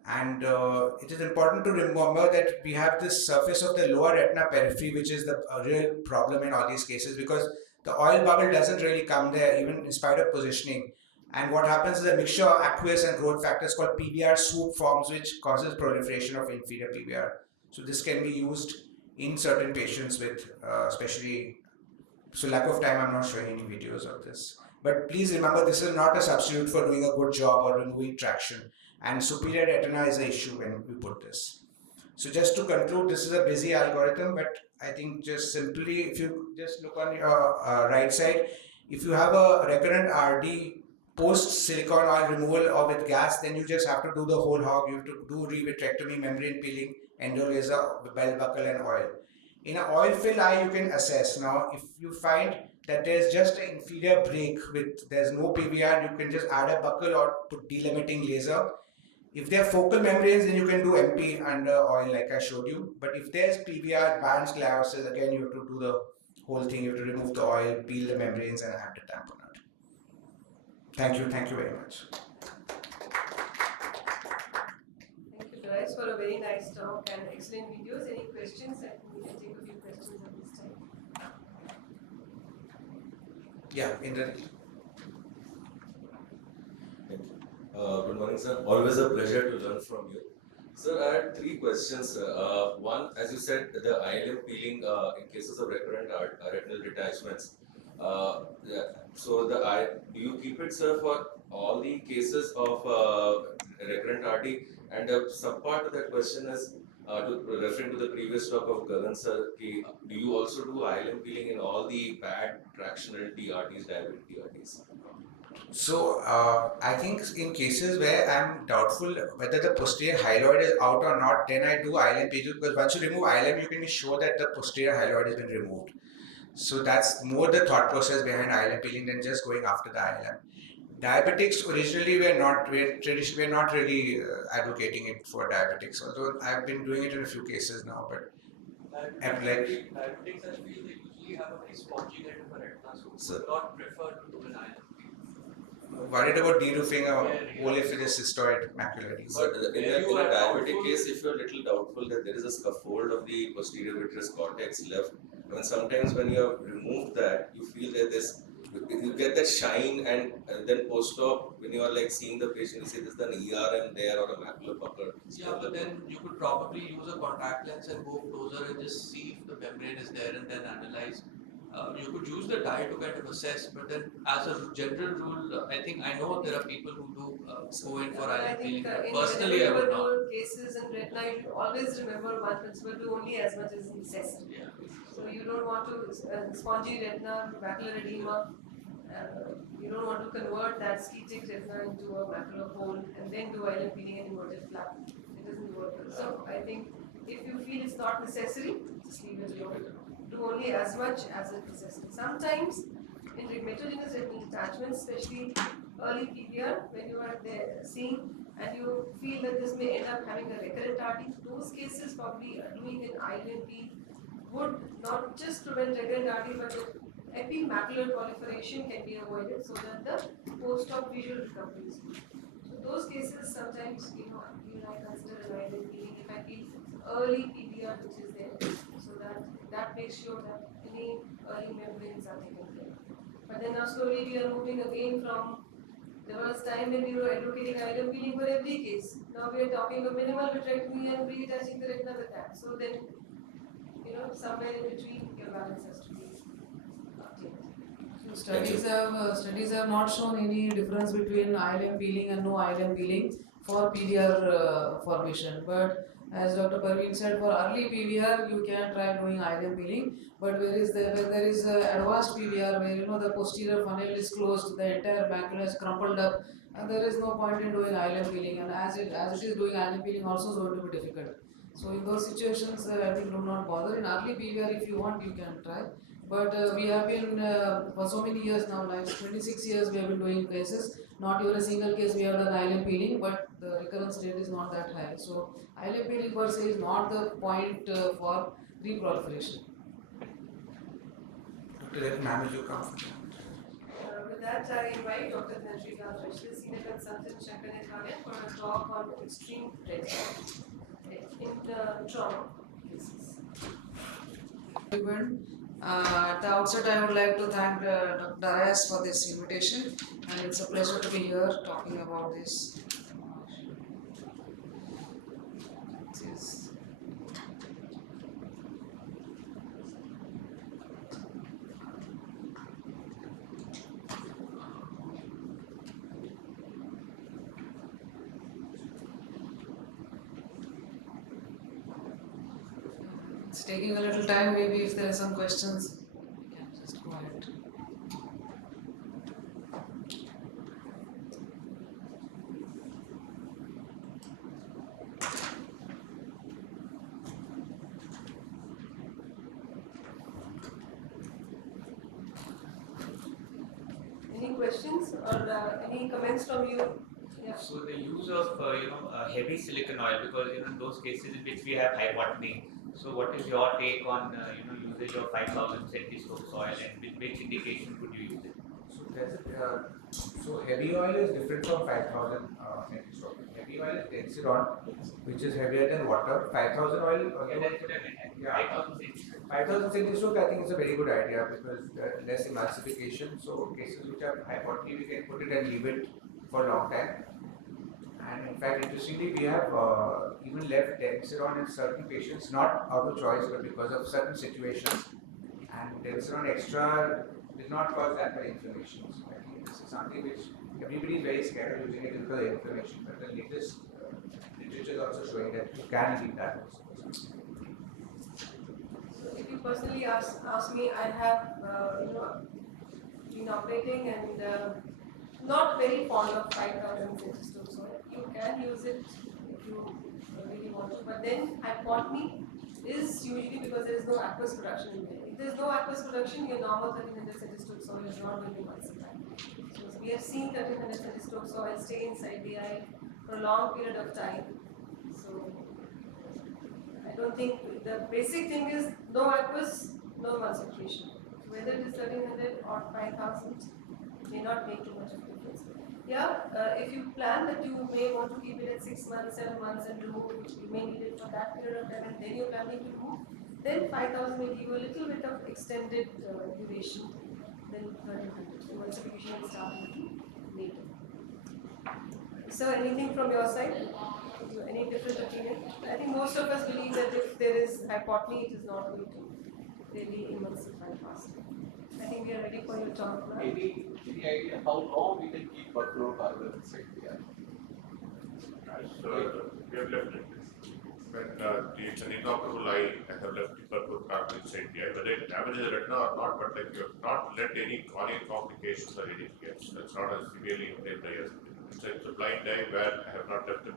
And it is important to remember that we have this surface of the lower retina periphery, which is the real problem in all these cases, because the oil bubble doesn't really come there even in spite of positioning. And what happens is a mixture of aqueous and growth factors called PVR swoop forms, which causes proliferation of inferior PVR. So this can be used in certain patients with especially, so lack of time, I'm not showing any videos of this. But please remember, this is not a substitute for doing a good job or removing traction. And superior retina is an issue when we put this. So just to conclude, this is a busy algorithm, but I think just simply, if you just look on your right side, if you have a recurrent RD post silicone oil removal or with gas, then you just have to do the whole hog. You have to do revitrectomy, membrane peeling, endolaser, belt buckle, and oil. In an oil fill eye, you can assess. Now, if you find that there's just an inferior break there's no PVR, you can just add a buckle or put delimiting laser. If they're focal membranes, then you can do MP under oil like I showed you. But if there's PVR, band sclerosis, again you have to do the whole thing. You have to remove the oil, peel the membranes, and add the tamponade. Thank you very much. Thank you, Daraius, for a very nice talk and excellent videos. Any questions? I think we can take a few questions at this time. Yeah, Indranil. Good morning, sir. Always a pleasure to learn from you. Sir, I had three questions. One, as you said, the ILM peeling in cases of recurrent retinal detachments. So, do you keep it, sir, for all the cases of recurrent RD? And a sub-part of that question is referring to the previous talk of Gagan, sir. Do you also do ILM peeling in all the bad tractional TRTs, diabetic TRTs? So I think in cases where I'm doubtful whether the posterior hyaloid is out or not, then I do ILM PG, because once you remove ILM, you can be sure that the posterior hyaloid has been removed. So that's more the thought process behind ILM peeling than just going after the ILM. Diabetics originally we're not really advocating it for diabetics, although I've been doing it in a few cases now. But I'm like, Diabetics, I feel they usually have a very spongy kind of a retina, so would not prefer to do an ILM. worried about de-roofing a whole if it is cystoid macular edema. But in a diabetic case, if you're a little doubtful that there is a scaffold of the posterior vitreous cortex left, I mean, sometimes when you have removed that, you feel that you get that shine, and then post-op, when you are like seeing the patient, you say there's an ERM there or a macular pucker. Yeah, but then you could probably use a contact lens and go closer and just see if the membrane is there and then analyze. You could use the dye to kind of assess, but then as a general rule, I know there are people who do go in for I ILM think peeling. Personally, I would not. in cases in retina, you should always remember one principle: do only as much as necessary. Yeah. So you don't want to spongy retina, macular edema. You don't want to convert that sketic retina into a macular hole and then do ILM peeling and inverted flap. It doesn't work. So I think if you feel it's not necessary, just leave it alone. Do only as much as is necessary. Sometimes in heterogeneous retinal detachments, especially early PVR, when you are there seeing and you feel that this may end up having a recurrent RD, those cases probably doing an ILMP would not just prevent recurrent RD, but the epimacular proliferation can be avoided so that the post-op visual recovery is good. So those cases sometimes, I consider an ILMP if I feel early PVR which is there, so that makes sure that any early membranes are taken care. But then now slowly we are moving again from, there was time when we were advocating ILM peeling for every case. Now we are talking of minimal vitrectomy and reattaching the retina with that. So then, somewhere in between your balance has to be obtained. So studies have not shown any difference between ILM peeling and no ILM peeling for PVR formation. But as Dr. Parveen said, for early PVR you can try doing ILM peeling. But where there is advanced PVR where the posterior funnel is closed, the entire macula is crumpled up, and there is no point in doing ILM peeling. And as it is doing ILM peeling also is going to be difficult. So in those situations, I think do not bother. In early PVR, if you want, you can try. But we have been for so many years now, like 26 years, we have been doing cases. Not even a single case we have done ILM peeling, but the recurrence rate is not that high. So ILM peeling per se is not the point for reproliferation. Dr. Ma'am, you come from With that, I invite Dr. Dhanashree Gandharsh, the Senior Consultant Shankar for a talk on extreme retina in the trauma cases. At the outset, I would like to thank Dr. DARAIUS for this invitation, and it's a pleasure to be here talking about this. It's taking a little time, maybe if there are some questions, we can just go ahead. Any questions or any comments from you? Yeah. So the use of heavy silicon oil, because in those cases in which we have hypotony. So what is your take on usage of 5,000 centistokes oil, and with which indication could you use it? So heavy oil is different from 5,000 centistokes. Heavy oil is Densiron, which is heavier than water. 5,000 oil. 5,000 centistokes, I think is a very good idea because less emulsification. So cases which have hypotony, we can put it and leave it for a long time. And in fact, interestingly, we have even left Demystifying in certain patients, not out of choice, but because of certain situations. And Demystifying extra did not cause that much inflammation. So I think this is something which everybody is very scared of using it because of inflammation. But the latest literature is also showing that you can leave that also. So if you personally ask me, I have been operating and not very fond of 5,000 centistoke soil. You can use it if you really want to, but then hypotony is usually because there is no aqueous production in there. If there is no aqueous production, your normal 1300 centistoke soil is not going to emulsify. So we have seen 1300 centistoke soil stay inside the eye for a long period of time. So I don't think the basic thing is no aqueous, no emulsification. Whether it is 1300 or 5000 may not make too much of a difference. Yeah, if you plan that you may want to keep it at 6 months, 7 months and remove it, you may need it for that period of time and then you're planning to remove, then 5000 may give you a little bit of extended duration than 1300. Emulsification will start a little later. So anything from your side? Any different opinion? I think most of us believe that if there is hypotony, it is not going to really emulsify faster. I think we are ready for your talk now. Any idea how long we can keep perfluorocarbon inside the eye? So we have left it. When it's an inoperable eye, I have left the perfluorocarbon inside the eye. Whether it damages the retina or not, but like you have not let any corneal complications or anything else. That's not as severely impaired eye as it is. It's a blind eye where I have not left it.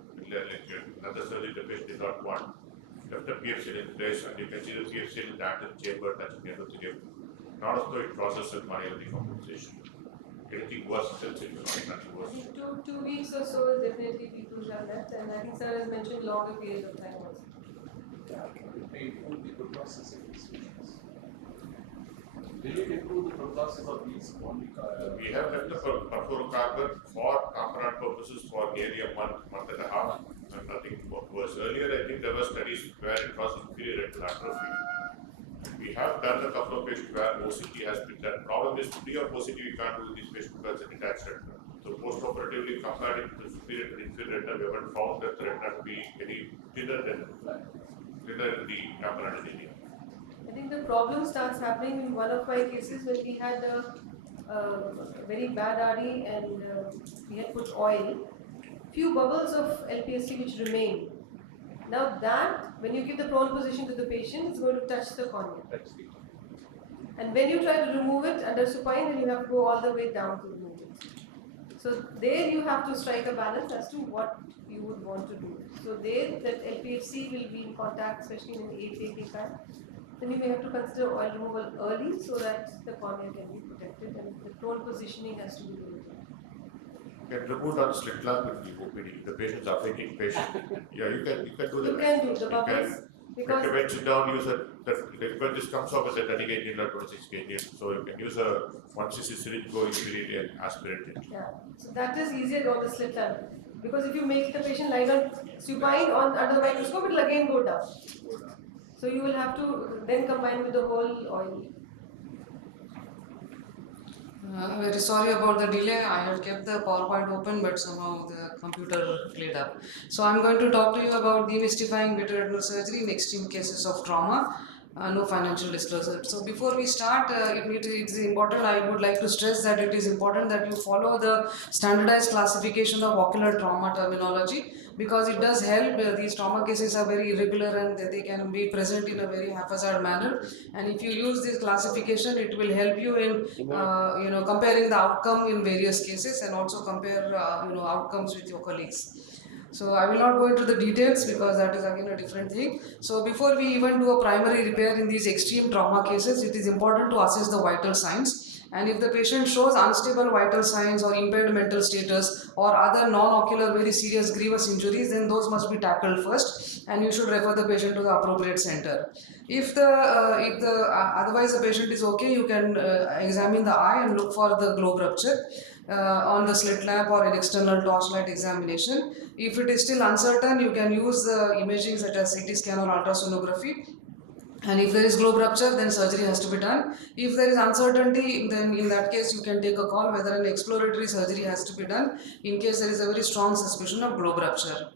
Another surgery the patient did not want. Left the PFC in place, and you can see the PFC in the active chamber touching the end of the gift. Not as though it processes corneal decompensation. Anything worse than it is not worse. I think 2 weeks or so is definitely people have left, and I think sir has mentioned longer period of time also. Yeah, it may improve the prognosis of these patients. Will it improve the prognosis of these We have left the perfluorocarbon for component purposes for nearly a month, month and a half, and nothing worse. Earlier, I think there were studies where it was inferior retinal atrophy. We have done a couple of patients where OCT has been done. Problem is, pre or OCT we can't do these patients because it's a detached retina. So post-operatively compared it to superior and inferior retina, we haven't found that the retina to be any thinner in the component area. I think the problem starts happening in one of my cases when we had a very bad RD and we had put oil, few bubbles of LPSC which remain. Now that, when you give the prone position to the patient, it's going to touch the cornea. And when you try to remove it under supine, then you have to go all the way down to remove it. So there you have to strike a balance as to what you would want to do. So there, that LPFC will be in contact, especially in 885. Then you may have to consider oil removal early so that the cornea can be protected and the prone positioning has to be removed. You can remove on slit lamp with the OPD. The patient's are faking patient. Yeah, you can do that. You can do the bubbles because you can sit down, use because this comes off as a 30 gauge needle or 26 gauge needle. So you can use a 1cc syringe, go immediately and aspirate it. yeah, so that is easier on the slit lamp. Because if you make the patient lie down supine under the microscope, it will again go down. So you will have to then combine with the whole oil. Very sorry about the delay. I had kept the PowerPoint open, but somehow the computer played up. So I'm going to talk to you about demystifying vitreoretinal surgery in extreme cases of trauma. No financial disclosure. So before we start, it is important, I would like to stress that it is important that you follow the standardized classification of ocular trauma terminology, because it does help. These trauma cases are very irregular and they can be present in a very haphazard manner, and if you use this classification, it will help you in comparing the outcome in various cases and also compare outcomes with your colleagues. So I will not go into the details because that is again a different thing. So before we even do a primary repair in these extreme trauma cases, it is important to assess the vital signs. And if the patient shows unstable vital signs or impaired mental status or other non-ocular very serious grievous injuries, then those must be tackled first, and you should refer the patient to the appropriate center. If otherwise the patient is okay, you can examine the eye and look for the globe rupture on the slit lamp or an external torchlight examination. If it is still uncertain, you can use the imaging such as CT scan or ultrasonography. And if there is globe rupture, then surgery has to be done. If there is uncertainty, then in that case you can take a call whether an exploratory surgery has to be done in case there is a very strong suspicion of globe rupture.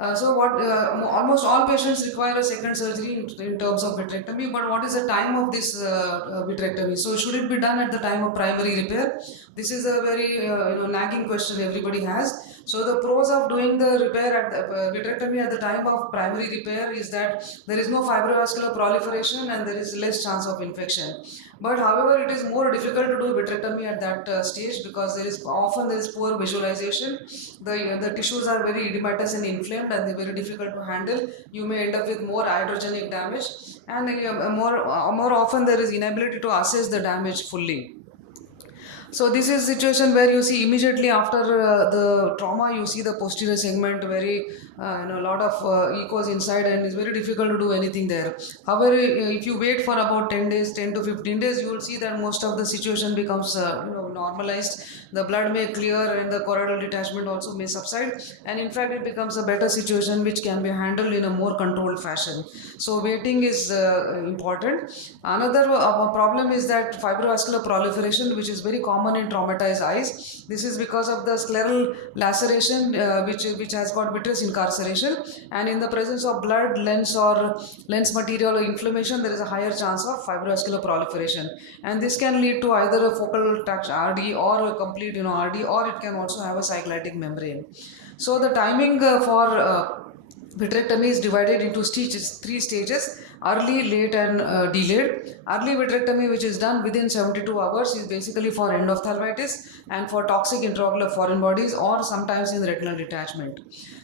Almost all patients require a second surgery in terms of vitrectomy, but what is the time of this vitrectomy? So should it be done at the time of primary repair? This is a very nagging question everybody has. So the pros of doing the repair at the vitrectomy at the time of primary repair is that there is no fibrovascular proliferation and there is less chance of infection. But however, it is more difficult to do vitrectomy at that stage because there is poor visualization. The tissues are very edematous and inflamed and they're very difficult to handle. You may end up with more iatrogenic damage, and more often there is inability to assess the damage fully. So this is a situation where you see immediately after the trauma, you see the posterior segment very, a lot of echos inside, and it's very difficult to do anything there. However, if you wait for about 10 days, 10 to 15 days, you will see that most of the situation becomes normalized. The blood may clear and the choroidal detachment also may subside, and in fact it becomes a better situation which can be handled in a more controlled fashion. So waiting is important. Another problem is that fibrovascular proliferation, which is very common in traumatized eyes. This is because of the scleral laceration which has got vitreous incarceration, and in the presence of blood, lens or lens material or inflammation, there is a higher chance of fibrovascular proliferation, and this can lead to either a focal touch RD or a complete RD, or it can also have a cyclitic membrane. So the timing for vitrectomy is divided into three stages: early, late and delayed. Early vitrectomy, which is done within 72 hours, is basically for endophthalmitis and for toxic intraocular foreign bodies, or sometimes in retinal detachment.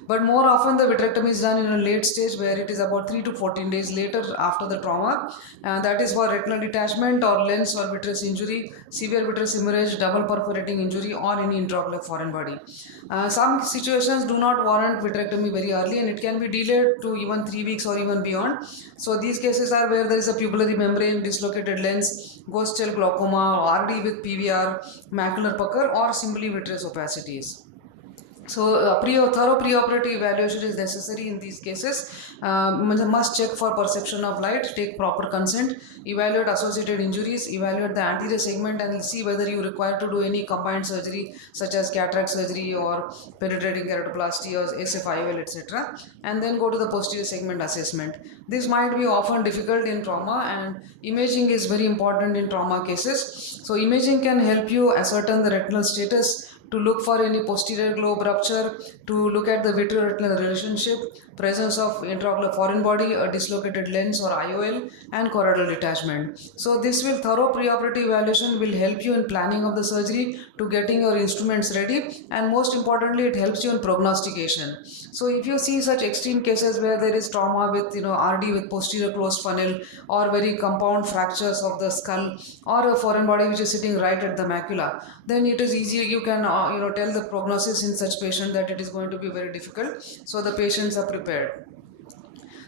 But more often the vitrectomy is done in a late stage where it is about 3 to 14 days later after the trauma, and that is for retinal detachment or lens or vitreous injury, severe vitreous hemorrhage, double perforating injury, or any intraocular foreign body. Some situations do not warrant vitrectomy very early, and it can be delayed to even 3 weeks or even beyond. So these cases are where there is a pupillary membrane, dislocated lens, ghost tail glaucoma, RD with PVR, macular pucker, or simply vitreous opacities. So thorough preoperative evaluation is necessary in these cases. Must check for perception of light, take proper consent, evaluate associated injuries, evaluate the anterior segment, and see whether you require to do any combined surgery such as cataract surgery or penetrating keratoplasty or SF-IOL, etc. And then go to the posterior segment assessment. This might be often difficult in trauma, and imaging is very important in trauma cases. So imaging can help you ascertain the retinal status, to look for any posterior globe rupture, to look at the vitreoretinal relationship, presence of intraocular foreign body, a dislocated lens or IOL, and choroidal detachment. So this thorough preoperative evaluation will help you in planning of the surgery, to getting your instruments ready, and most importantly it helps you in prognostication. So if you see such extreme cases where there is trauma with RD with posterior closed funnel, or very compound fractures of the skull, or a foreign body which is sitting right at the macula, then it is easy, you can tell the prognosis in such patient that it is going to be very difficult, so the patients are prepared.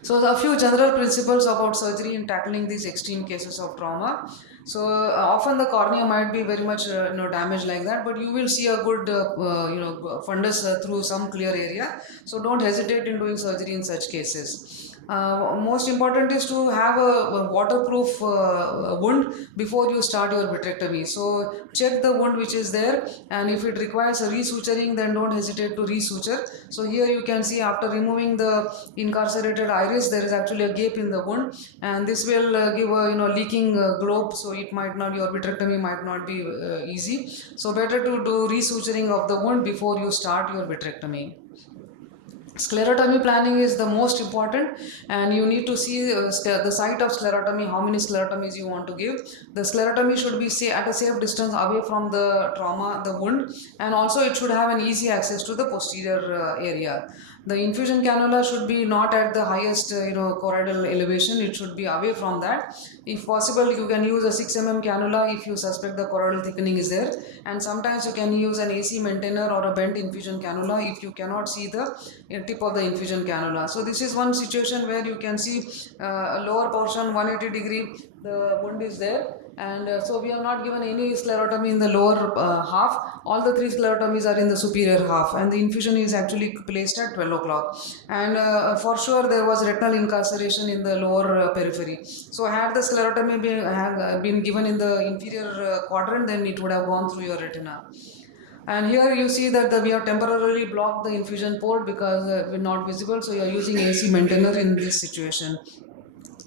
So a few general principles about surgery in tackling these extreme cases of trauma. So often the cornea might be very much damaged like that, but you will see a good fundus through some clear area. So don't hesitate in doing surgery in such cases. Most important is to have a waterproof wound before you start your vitrectomy. So check the wound which is there, and if it requires a resuturing, then don't hesitate to resuture. So here you can see after removing the incarcerated iris, there is actually a gap in the wound, and this will give a leaking globe. So it might not, your vitrectomy might not be easy. So better to do resuturing of the wound before you start your vitrectomy. Sclerotomy planning is the most important, and you need to see the site of sclerotomy, how many sclerotomies you want to give. The sclerotomy should be at a safe distance away from the trauma, the wound, and also it should have an easy access to the posterior area. The infusion cannula should be not at the highest choroidal elevation, it should be away from that. If possible, you can use a 6 mm cannula if you suspect the choroidal thickening is there, and sometimes you can use an AC maintainer or a bent infusion cannula if you cannot see the tip of the infusion cannula. So this is one situation where you can see a lower portion 180 degree, the wound is there, and so we have not given any sclerotomy in the lower half. All the 3 sclerotomies are in the superior half, and the infusion is actually placed at 12 o'clock, and for sure there was retinal incarceration in the lower periphery. So had the sclerotomy been given in the inferior quadrant, then it would have gone through your retina. And here you see that we have temporarily blocked the infusion port because we're not visible, so you are using AC maintainer in this situation.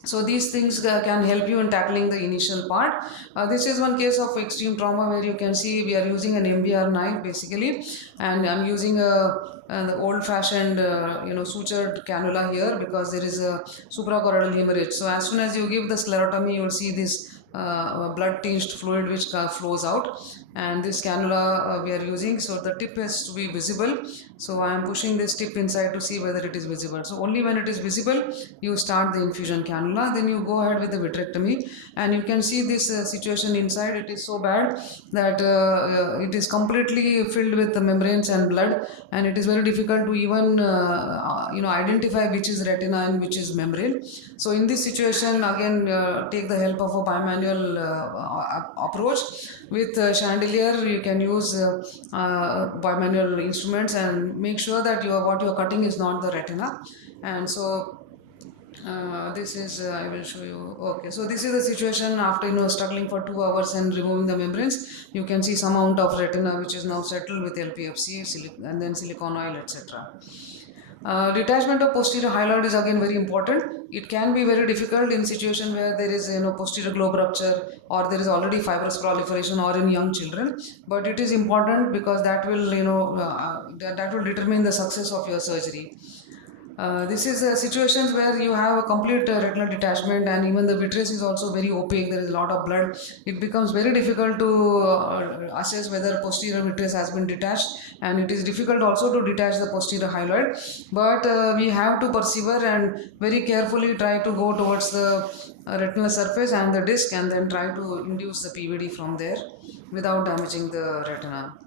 So these things can help you in tackling the initial part. This is one case of extreme trauma where you can see we are using an MBR knife basically, and I'm using the old-fashioned sutured cannula here because there is a suprachoroidal hemorrhage. So as soon as you give the sclerotomy, you will see this blood-tinged fluid which flows out, and this cannula we are using, so the tip has to be visible. So I am pushing this tip inside to see whether it is visible. So only when it is visible you start the infusion cannula, then you go ahead with the vitrectomy, and you can see this situation inside. It is so bad that it is completely filled with the membranes and blood, and it is very difficult to even identify which is retina and which is membrane. So in this situation, again take the help of a bimanual approach. With chandelier you can use bimanual instruments and make sure that what you are cutting is not the retina. And so this is I will show you. Okay, so this is the situation after struggling for 2 hours and removing the membranes. You can see some amount of retina which is now settled with LPFC and then silicone oil, etc. Detachment of posterior hyaloid is again very important. It can be very difficult in situation where there is posterior globe rupture or there is already fibrous proliferation or in young children. But it is important because that will that will determine the success of your surgery. This is situations where you have a complete retinal detachment and even the vitreous is also very opaque. There is a lot of blood. It becomes very difficult to assess whether posterior vitreous has been detached, and it is difficult also to detach the posterior hyaloid. But we have to persevere and very carefully try to go towards the retinal surface and the disc, and then try to induce the PVD from there without damaging the retina.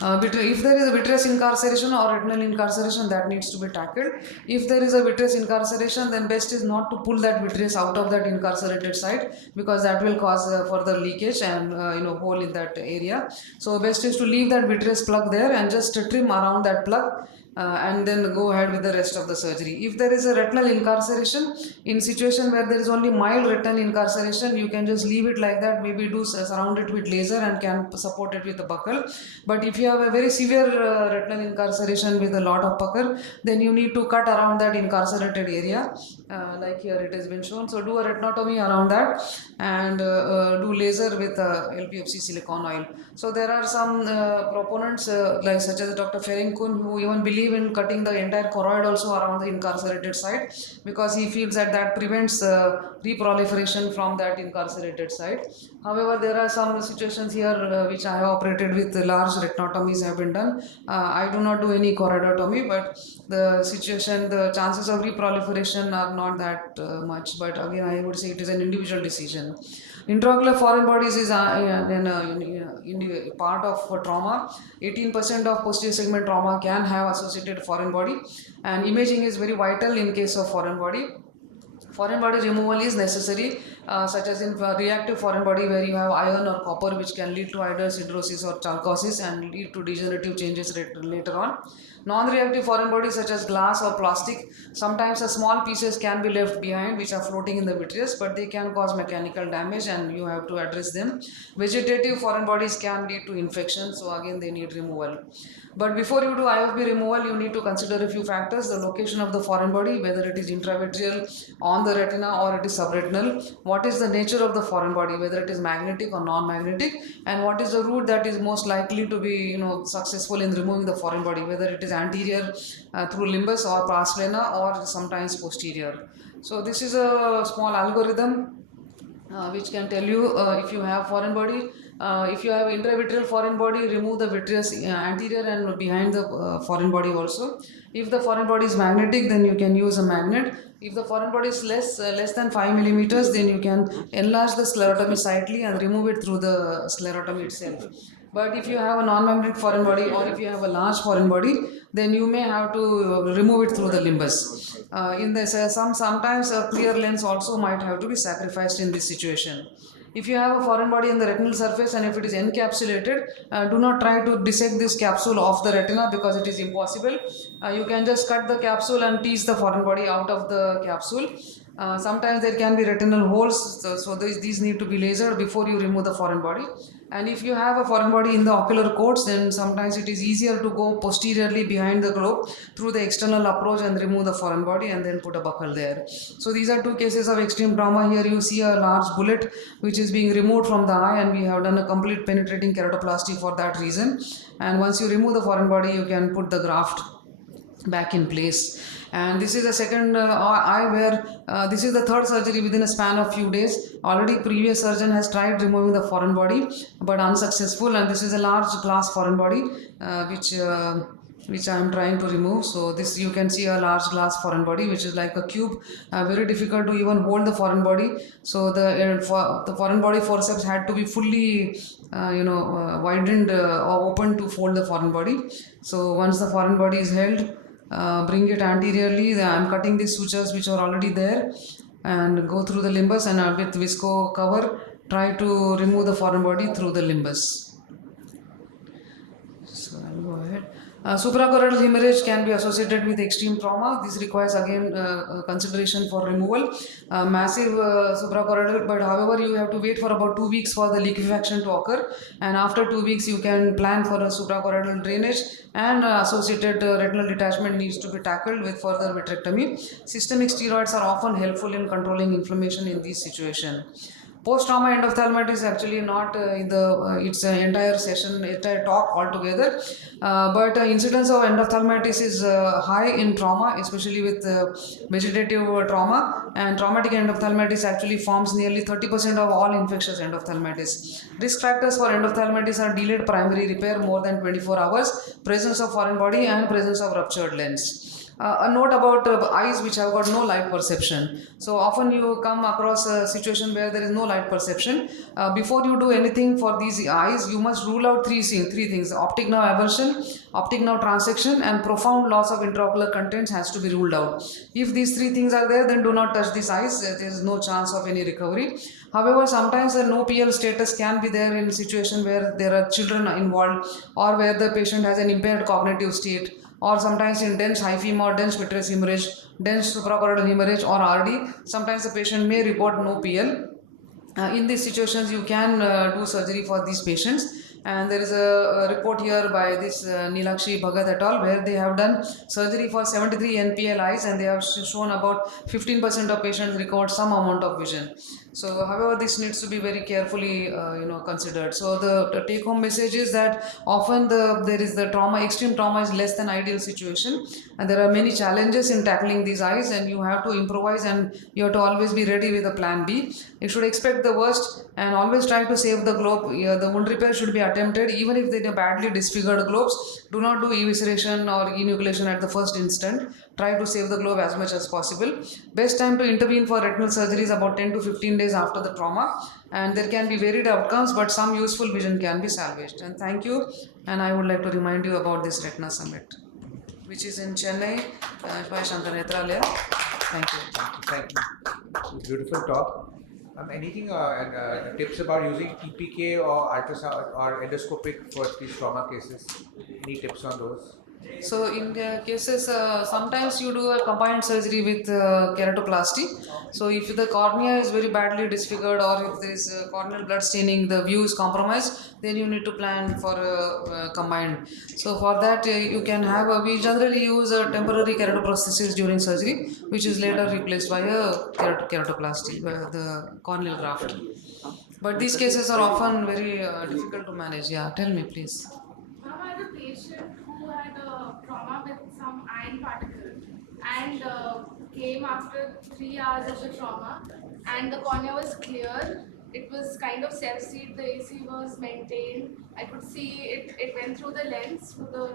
If there is a vitreous incarceration or retinal incarceration, that needs to be tackled. If there is a vitreous incarceration, then best is not to pull that vitreous out of that incarcerated site, because that will cause further leakage and hole in that area. So best is to leave that vitreous plug there and just trim around that plug. And then go ahead with the rest of the surgery. If there is a retinal incarceration, in situation where there is only mild retinal incarceration, you can just leave it like that, maybe surround it with laser and can support it with a buckle. But if you have a very severe retinal incarceration with a lot of pucker, then you need to cut around that incarcerated area, like here it has been shown. So do a retinotomy around that and do laser with LPFC silicone oil. So there are some proponents like such as Dr. Ferenkun, who even believe in cutting the entire choroid also around the incarcerated site, because he feels that that prevents reproliferation from that incarcerated site. However, there are some situations here which I have operated with large retinotomies have been done. I do not do any choroidotomy, but the situation, the chances of reproliferation are not that much. But again, I would say it is an individual decision. Intraocular foreign bodies is part of trauma. 18% of posterior segment trauma can have associated foreign body, and imaging is very vital in case of foreign body. Foreign body removal is necessary, such as in reactive foreign body where you have iron or copper, which can lead to hydrohidrosis or chalcosis and lead to degenerative changes later on. Non-reactive foreign bodies such as glass or plastic, sometimes the small pieces can be left behind which are floating in the vitreous, but they can cause mechanical damage and you have to address them. Vegetative foreign bodies can lead to infection, so again they need removal. But before you do IFB removal, you need to consider a few factors: the location of the foreign body, whether it is intravitreal, on the retina, or it is subretinal. What is the nature of the foreign body, whether it is magnetic or non-magnetic, and what is the route that is most likely to be successful in removing the foreign body, whether it is anterior through limbus or pars plana or sometimes posterior. So this is a small algorithm which can tell you if you have foreign body. If you have intravitreal foreign body, remove the vitreous anterior and behind the foreign body also. If the foreign body is magnetic, then you can use a magnet. If the foreign body is less than 5 millimeters, then you can enlarge the sclerotomy slightly and remove it through the sclerotomy itself. But if you have a non-magnetic foreign body or if you have a large foreign body, then you may have to remove it through the limbus. In this, sometimes a clear lens also might have to be sacrificed in this situation. If you have a foreign body in the retinal surface and if it is encapsulated, do not try to dissect this capsule off the retina because it is impossible. You can just cut the capsule and tease the foreign body out of the capsule. Sometimes there can be retinal holes, so these need to be lasered before you remove the foreign body. And if you have a foreign body in the ocular codes, then sometimes it is easier to go posteriorly behind the globe through the external approach and remove the foreign body and then put a buckle there. So these are two cases of extreme trauma. Here you see a large bullet which is being removed from the eye, and we have done a complete penetrating keratoplasty for that reason. And once you remove the foreign body, you can put the graft back in place. And this is the second eye where this is the third surgery within a span of few days. Already previous surgeon has tried removing the foreign body but unsuccessful, and this is a large glass foreign body which I am trying to remove. So this, you can see a large glass foreign body which is like a cube, very difficult to even hold the foreign body. So the foreign body forceps had to be fully widened or open to fold the foreign body. So once the foreign body is held, bring it anteriorly. I am cutting these sutures which are already there and go through the limbus, and with visco cover try to remove the foreign body through the limbus. So I will go ahead. Suprachoroidal hemorrhage can be associated with extreme trauma. This requires again consideration for removal. Massive suprachoroidal, but however you have to wait for about 2 weeks for the liquefaction to occur, and after 2 weeks you can plan for a suprachoroidal drainage, and associated retinal detachment needs to be tackled with further vitrectomy. Systemic steroids are often helpful in controlling inflammation in this situation. Post-trauma endophthalmitis is actually not in the it's an entire session, entire talk altogether. But incidence of endophthalmitis is high in trauma, especially with vegetative trauma. And traumatic endophthalmitis actually forms nearly 30% of all infectious endophthalmitis. Risk factors for endophthalmitis are delayed primary repair more than 24 hours, presence of foreign body, and presence of ruptured lens. A note about eyes which have got no light perception. So often you come across a situation where there is no light perception. Before you do anything for these eyes, you must rule out three things: optic nerve avulsion, optic nerve transection, and profound loss of intraocular contents has to be ruled out. If these three things are there, then do not touch these eyes. There is no chance of any recovery. However, sometimes a no PL status can be there in a situation where there are children involved, or where the patient has an impaired cognitive state, or sometimes in dense hyphema or dense vitreous hemorrhage, dense suprachoroidal hemorrhage or RD, sometimes the patient may report no PL. In these situations, you can do surgery for these patients. And there is a report here by this Nilakshi Bhagat et al. Where they have done surgery for 73 NPL eyes, and they have shown about 15% of patients recovered some amount of vision. So, however, this needs to be very carefully considered. So, the take-home message is that often there is the trauma, extreme trauma is less than ideal situation, and there are many challenges in tackling these eyes, and you have to improvise, and you have to always be ready with a plan B. You should expect the worst and always try to save the globe. The wound repair should be attempted even if they are badly disfigured globes. Do not do evisceration or enucleation at the first instant. Try to save the globe as much as possible. Best time to intervene for retinal surgery is about 10 to 15 days after the trauma, and there can be varied outcomes, but some useful vision can be salvaged. And thank you, and I would like to remind you about this Retina Summit, which is in Chennai by Shankar Netralaya. Thank you. Thank you. Beautiful talk. Anything tips about using TPK or ultrasound or endoscopic for these trauma cases? Any tips on those? So in the cases, sometimes you do a combined surgery with keratoplasty. So if the cornea is very badly disfigured, or if there is corneal blood staining, the view is compromised, then you need to plan for combined. So for that you can have we generally use a temporary keratoprosthesis during surgery, which is later replaced by a keratoplasty, the corneal graft. But these cases are often very difficult to manage. Yeah, tell me please. I had a patient who had a trauma with some iron particle and came after 3 hours of the trauma, and the cornea was clear. It was kind of self-seed, the AC was maintained. I could see it went through the lens, through the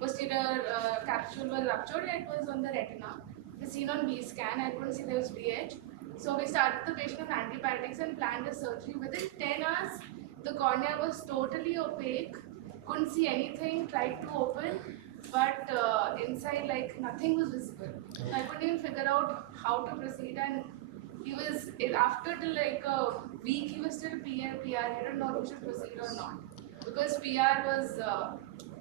posterior capsule was ruptured, and it was on the retina. It was seen on B scan, I couldn't see there was VH. So we started the patient with antibiotics and planned the surgery. Within 10 hours, the cornea was totally opaque. Couldn't see anything, tried to open, but inside like nothing was visible. I couldn't even figure out how to proceed, and he was, after till like a week, he was still PR. I don't know if we should proceed or not, because PR was,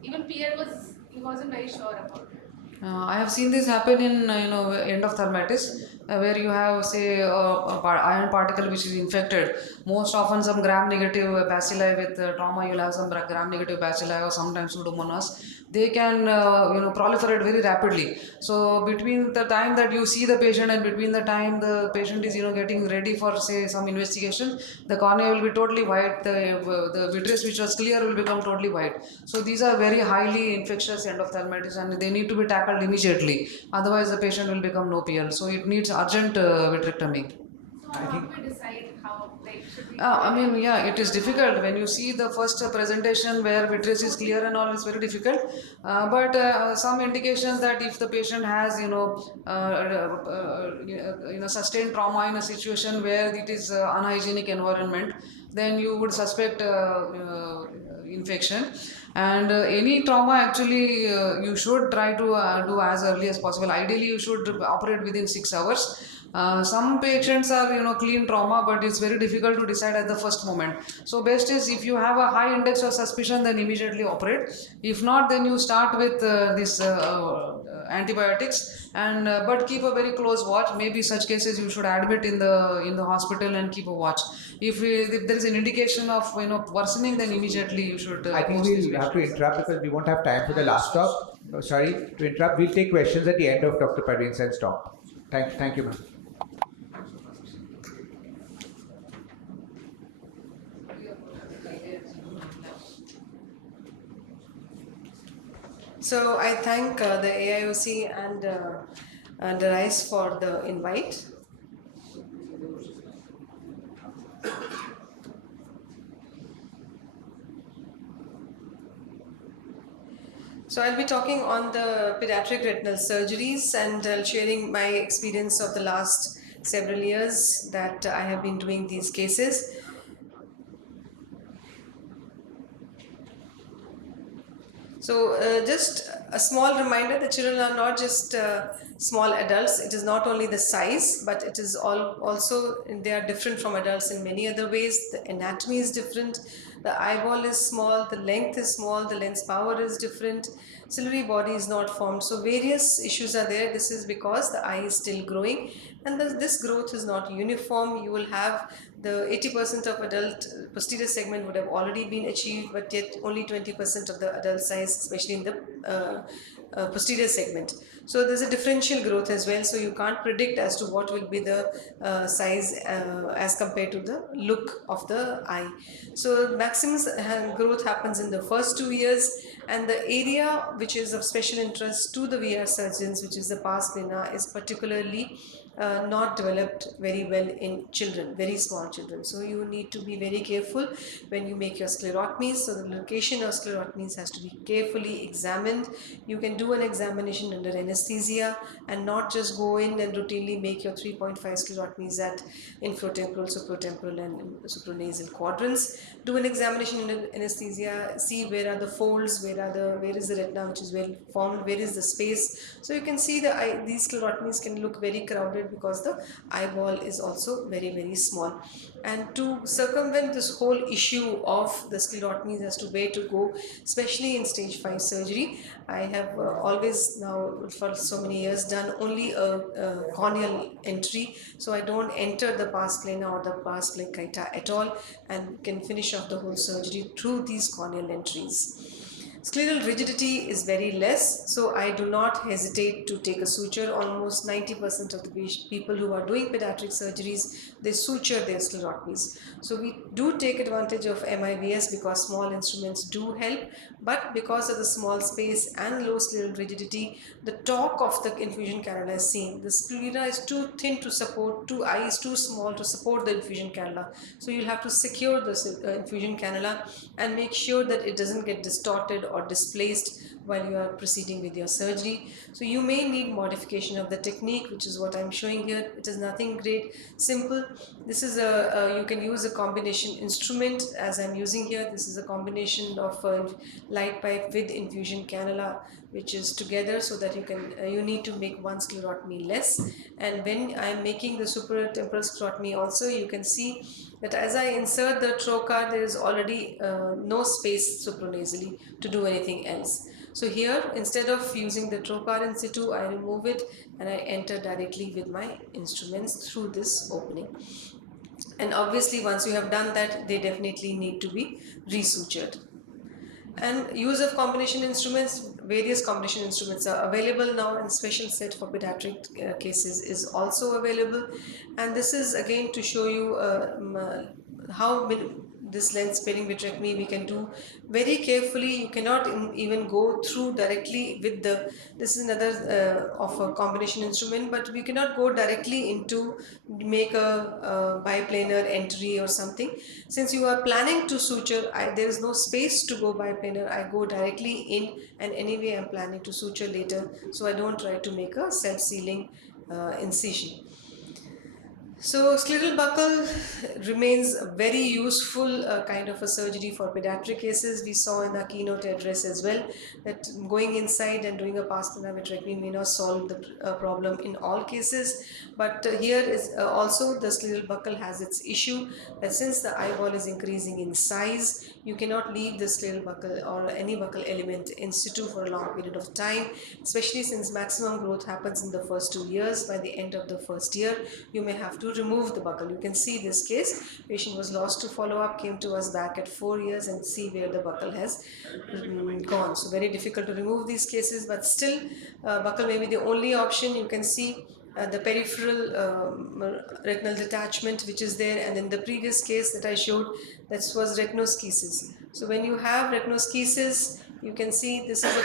even PR was, he wasn't very sure about it. I have seen this happen in endophthalmitis. where you have say iron particle which is infected. Most often some gram-negative bacilli with trauma, you'll have some gram-negative bacilli or sometimes pseudomonas. They can proliferate very rapidly. So between the time that you see the patient and between the time the patient is getting ready for say some investigation, the cornea will be totally white. The vitreous which was clear will become totally white. So these are very highly infectious endophthalmitis and they need to be tackled immediately. Otherwise the patient will become no PL. So it needs urgent vitrectomy. So how do we decide how, like, should we? It is difficult when you see the first presentation where vitreous is clear and all. It's very difficult. But some indications that if the patient has, sustained trauma in a situation where it is unhygienic environment, then you would suspect infection. And any trauma actually you should try to do as early as possible. Ideally, you should operate within 6 hours. Some patients are clean trauma, but it's very difficult to decide at the first moment. So best is if you have a high index of suspicion, then immediately operate. If not, then you start with this antibiotics and but keep a very close watch. Maybe such cases you should admit in the hospital and keep a watch. If there is an indication of worsening, then immediately you should. I think we'll have to interrupt because we won't have time for the last talk. Sorry to interrupt. We'll take questions at the end of Dr. Parveen Sen's talk. Thank you, ma'am. So I thank the AIOC and DARAIUS for the invite. So I'll be talking on the pediatric retinal surgeries and sharing my experience of the last several years that I have been doing these cases. So just a small reminder, the children are not just small adults. It is not only the size, but it is also they are different from adults in many other ways. The anatomy is different, the eyeball is small, the length is small, the lens power is different, ciliary body is not formed. So various issues are there. This is because the eye is still growing and this growth is not uniform. You will have the 80% of adult posterior segment would have already been achieved, but yet only 20% of the adult size, especially in the posterior segment. So there's a differential growth as well, so you can't predict as to what will be the size as compared to the look of the eye. So maximum growth happens in the first 2 years, and the area which is of special interest to the VR surgeons, which is the pars plana, is particularly not developed very well in children, very small children. So you need to be very careful when you make your sclerotomies. So the location of sclerotomies has to be carefully examined. You can do an examination under anesthesia and not just go in and routinely make your 3.5 sclerotomies at infratemporal, supratemporal and supranasal quadrants. Do an examination under anesthesia, see where are the folds, where is the retina which is well formed, where is the space. So you can see these sclerotomies can look very crowded because the eyeball is also very, very small. And to circumvent this whole issue of the sclerotomies as to where to go, especially in stage 5 surgery, I have always now for so many years done only a corneal entry. So I don't enter the pars plana or the pars plica at all and can finish off the whole surgery through these corneal entries. Scleral rigidity is very less, so I do not hesitate to take a suture. Almost 90% of the people who are doing pediatric surgeries, they suture their sclerotomies. So we do take advantage of MIVS because small instruments do help, but because of the small space and low scleral rigidity, the torque of the infusion cannula is seen. The sclera is too thin to support, the eye is too small to support the infusion cannula. So you'll have to secure the infusion cannula and make sure that it doesn't get distorted or displaced while you are proceeding with your surgery. So you may need modification of the technique, which is what I'm showing here. It is nothing great, simple. This is you can use a combination instrument as I'm using here. This is a combination of light pipe with infusion cannula, which is together, so that you need to make one sclerotomy less. And when I'm making the supratemporal sclerotomy also, you can see that as I insert the trocar, there is already no space supranasally to do anything else. So here, instead of using the trocar in situ, I remove it and I enter directly with my instruments through this opening. And obviously once you have done that, they definitely need to be resutured. And use of combination instruments, various combination instruments are available now, and special set for pediatric cases is also available. And this is again to show you how this lens sparing vitrectomy we can do very carefully. You cannot even go through directly with the, this is another of a combination instrument, but we cannot go directly into make a biplanar entry or something. Since you are planning to suture, there is no space to go biplanar. I go directly in, and anyway I'm planning to suture later, so I don't try to make a self-sealing incision. So scleral buckle remains a very useful kind of a surgery for pediatric cases. We saw in the keynote address as well that going inside and doing a pars plana vitrectomy may not solve the problem in all cases, but here is also the scleral buckle has its issue, that since the eyeball is increasing in size, you cannot leave the scleral buckle or any buccal element in situ for a long period of time, especially since maximum growth happens in the first 2 years. By the end of the first year, you may have to remove the buckle. You can see this case, patient was lost to follow-up, came to us back at 4 years, and see where the buckle has gone. So very difficult to remove these cases, but still buckle may be the only option. You can see the peripheral retinal detachment which is there, and in the previous case that I showed, that was retinoschisis. So when you have retinoschisis, you can see this is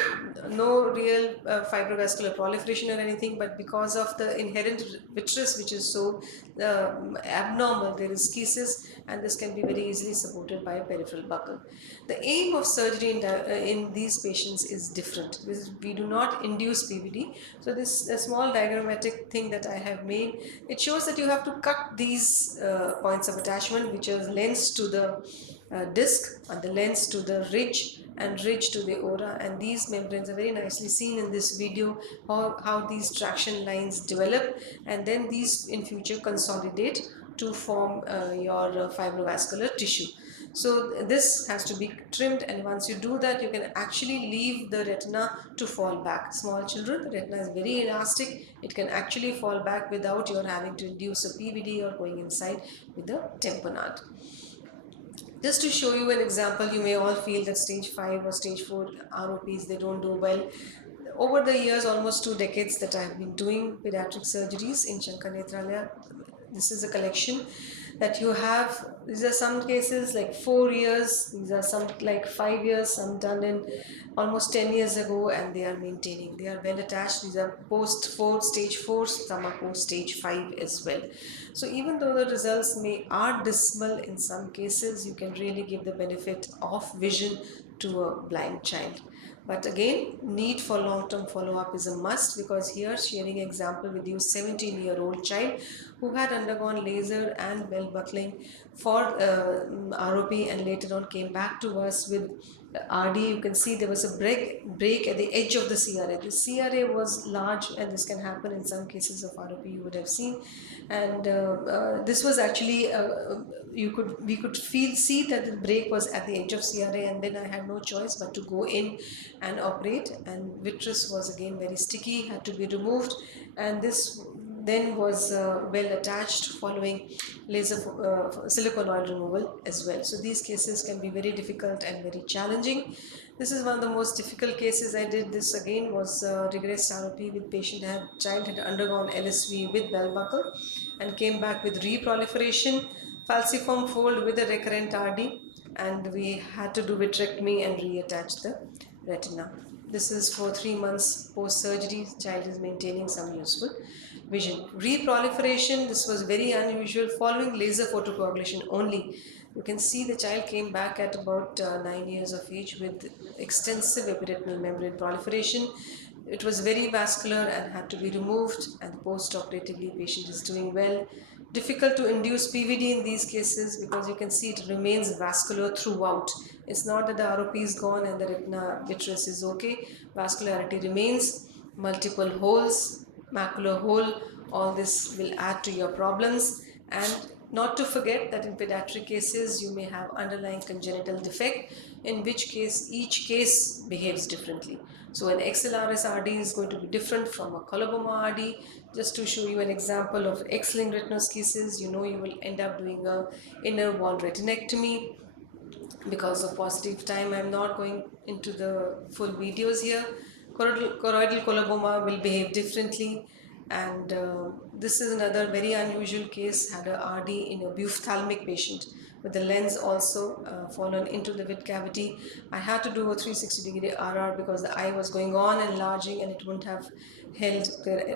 no real fibrovascular proliferation or anything, but because of the inherent vitreous which is so abnormal, there is schisis, and this can be very easily supported by a peripheral buckle. The aim of surgery in these patients is different. We do not induce PVD. So this small diagrammatic thing that I have made, it shows that you have to cut these points of attachment, which is lens to the disc and the lens to the ridge and ridge to the ora, and these membranes are very nicely seen in this video, how these traction lines develop, and then these in future consolidate to form your fibrovascular tissue. So this has to be trimmed, and once you do that, you can actually leave the retina to fall back. Small children, the retina is very elastic. It can actually fall back without your having to induce a PVD or going inside with the tamponade. Just to show you an example, you may all feel that stage 5 or stage 4 ROPs, they don't do well. Over the years, almost 2 decades that I have been doing pediatric surgeries in Shankar Nethralaya, this is a collection that you have. These are some cases like 4 years, these are some like 5 years, some done in almost 10 years ago, and they are maintaining. They are well attached. These are post 4, stage 4, some are post stage 5 as well. So even though the results are dismal in some cases, you can really give the benefit of vision to a blind child. But again, need for long-term follow-up is a must, because here sharing example with you, 17-year-old child who had undergone laser and bell buckling for ROP and later on came back to us with RD. You can see there was a break at the edge of the CRA. The CRA was large, and this can happen in some cases of ROP, you would have seen. And this was actually we could see that the break was at the edge of CRA, and then I had no choice but to go in and operate, and vitreous was again very sticky, had to be removed, and this then was well attached following laser silicone oil removal as well. So these cases can be very difficult and very challenging. This is one of the most difficult cases I did. This again was regressed ROP with child had undergone LSV with bell buckle and came back with reproliferation, falciform fold with a recurrent RD, and we had to do vitrectomy and reattach the retina. This is for 3 months post-surgery. Child is maintaining some useful vision. Reproliferation, this was very unusual following laser photocoagulation only. You can see the child came back at about 9 years of age with extensive epiretinal membrane proliferation. It was very vascular and had to be removed, and post-operatively patient is doing well. Difficult to induce PVD in these cases because you can see it remains vascular throughout. It's not that the ROP is gone and the retina vitreous is okay. Vascularity remains, multiple holes, macular hole, all this will add to your problems. And Not to forget that in pediatric cases, you may have underlying congenital defect, in which case each case behaves differently. So an XLRS RD is going to be different from a coloboma RD. Just to show you an example of X-linked retinoschisis, you will end up doing a inner wall retinectomy. Because of positive time, I'm not going into the full videos here. Choroidal coloboma will behave differently, and this is another very unusual case. Had a RD in a buophthalmic patient with the lens also fallen into the vid cavity. I had to do a 360-degree RR because the eye was going on enlarging and it wouldn't have held.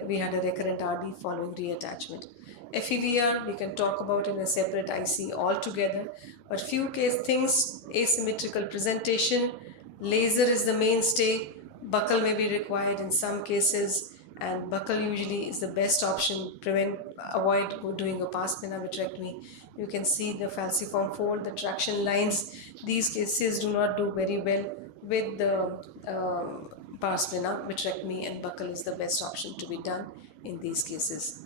We had a recurrent RD following reattachment. FEVR we can talk about in a separate IC altogether, but few things: asymmetrical presentation, laser is the mainstay, buccal may be required in some cases, and buccal usually is the best option. Avoid doing a pars plana vitrectomy. You can see the falciform fold, the traction lines. These cases do not do very well with the pars plana vitrectomy, and buccal is the best option to be done in these cases.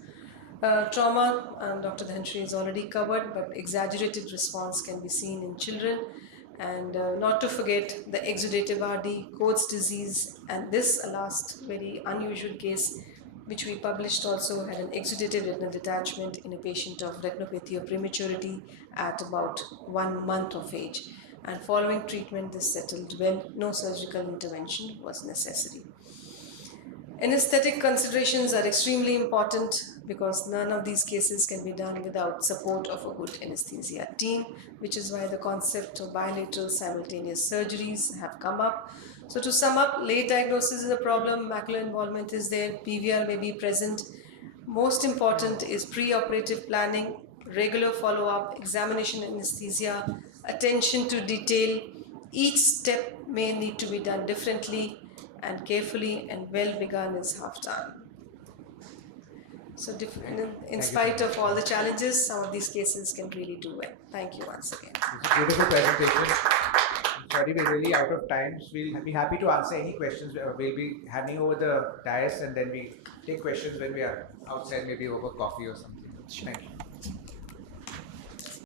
Trauma, Dr. Dhanshri has already covered, but exaggerated response can be seen in children. And not to forget the exudative RD, Coats disease, and this last very unusual case, which we published also, had an exudative retinal detachment in a patient of retinopathy of prematurity at about 1 month of age. And following treatment, this settled well. No surgical intervention was necessary. Anesthetic considerations are extremely important because none of these cases can be done without support of a good anesthesia team, which is why the concept of bilateral simultaneous surgeries have come up. So to sum up, late diagnosis is a problem, macular involvement is there, PVR may be present. Most important is pre-operative planning, regular follow-up, examination anesthesia, attention to detail. Each step may need to be done differently, and carefully and well begun is half done. So in spite of all the challenges, some of these cases can really do well. Thank you once again. It's a beautiful presentation. Sorry, we're really out of time. So we'll be happy to answer any questions. We'll be handing over the dais and then we take questions when we are outside, maybe over coffee or something. Thank you.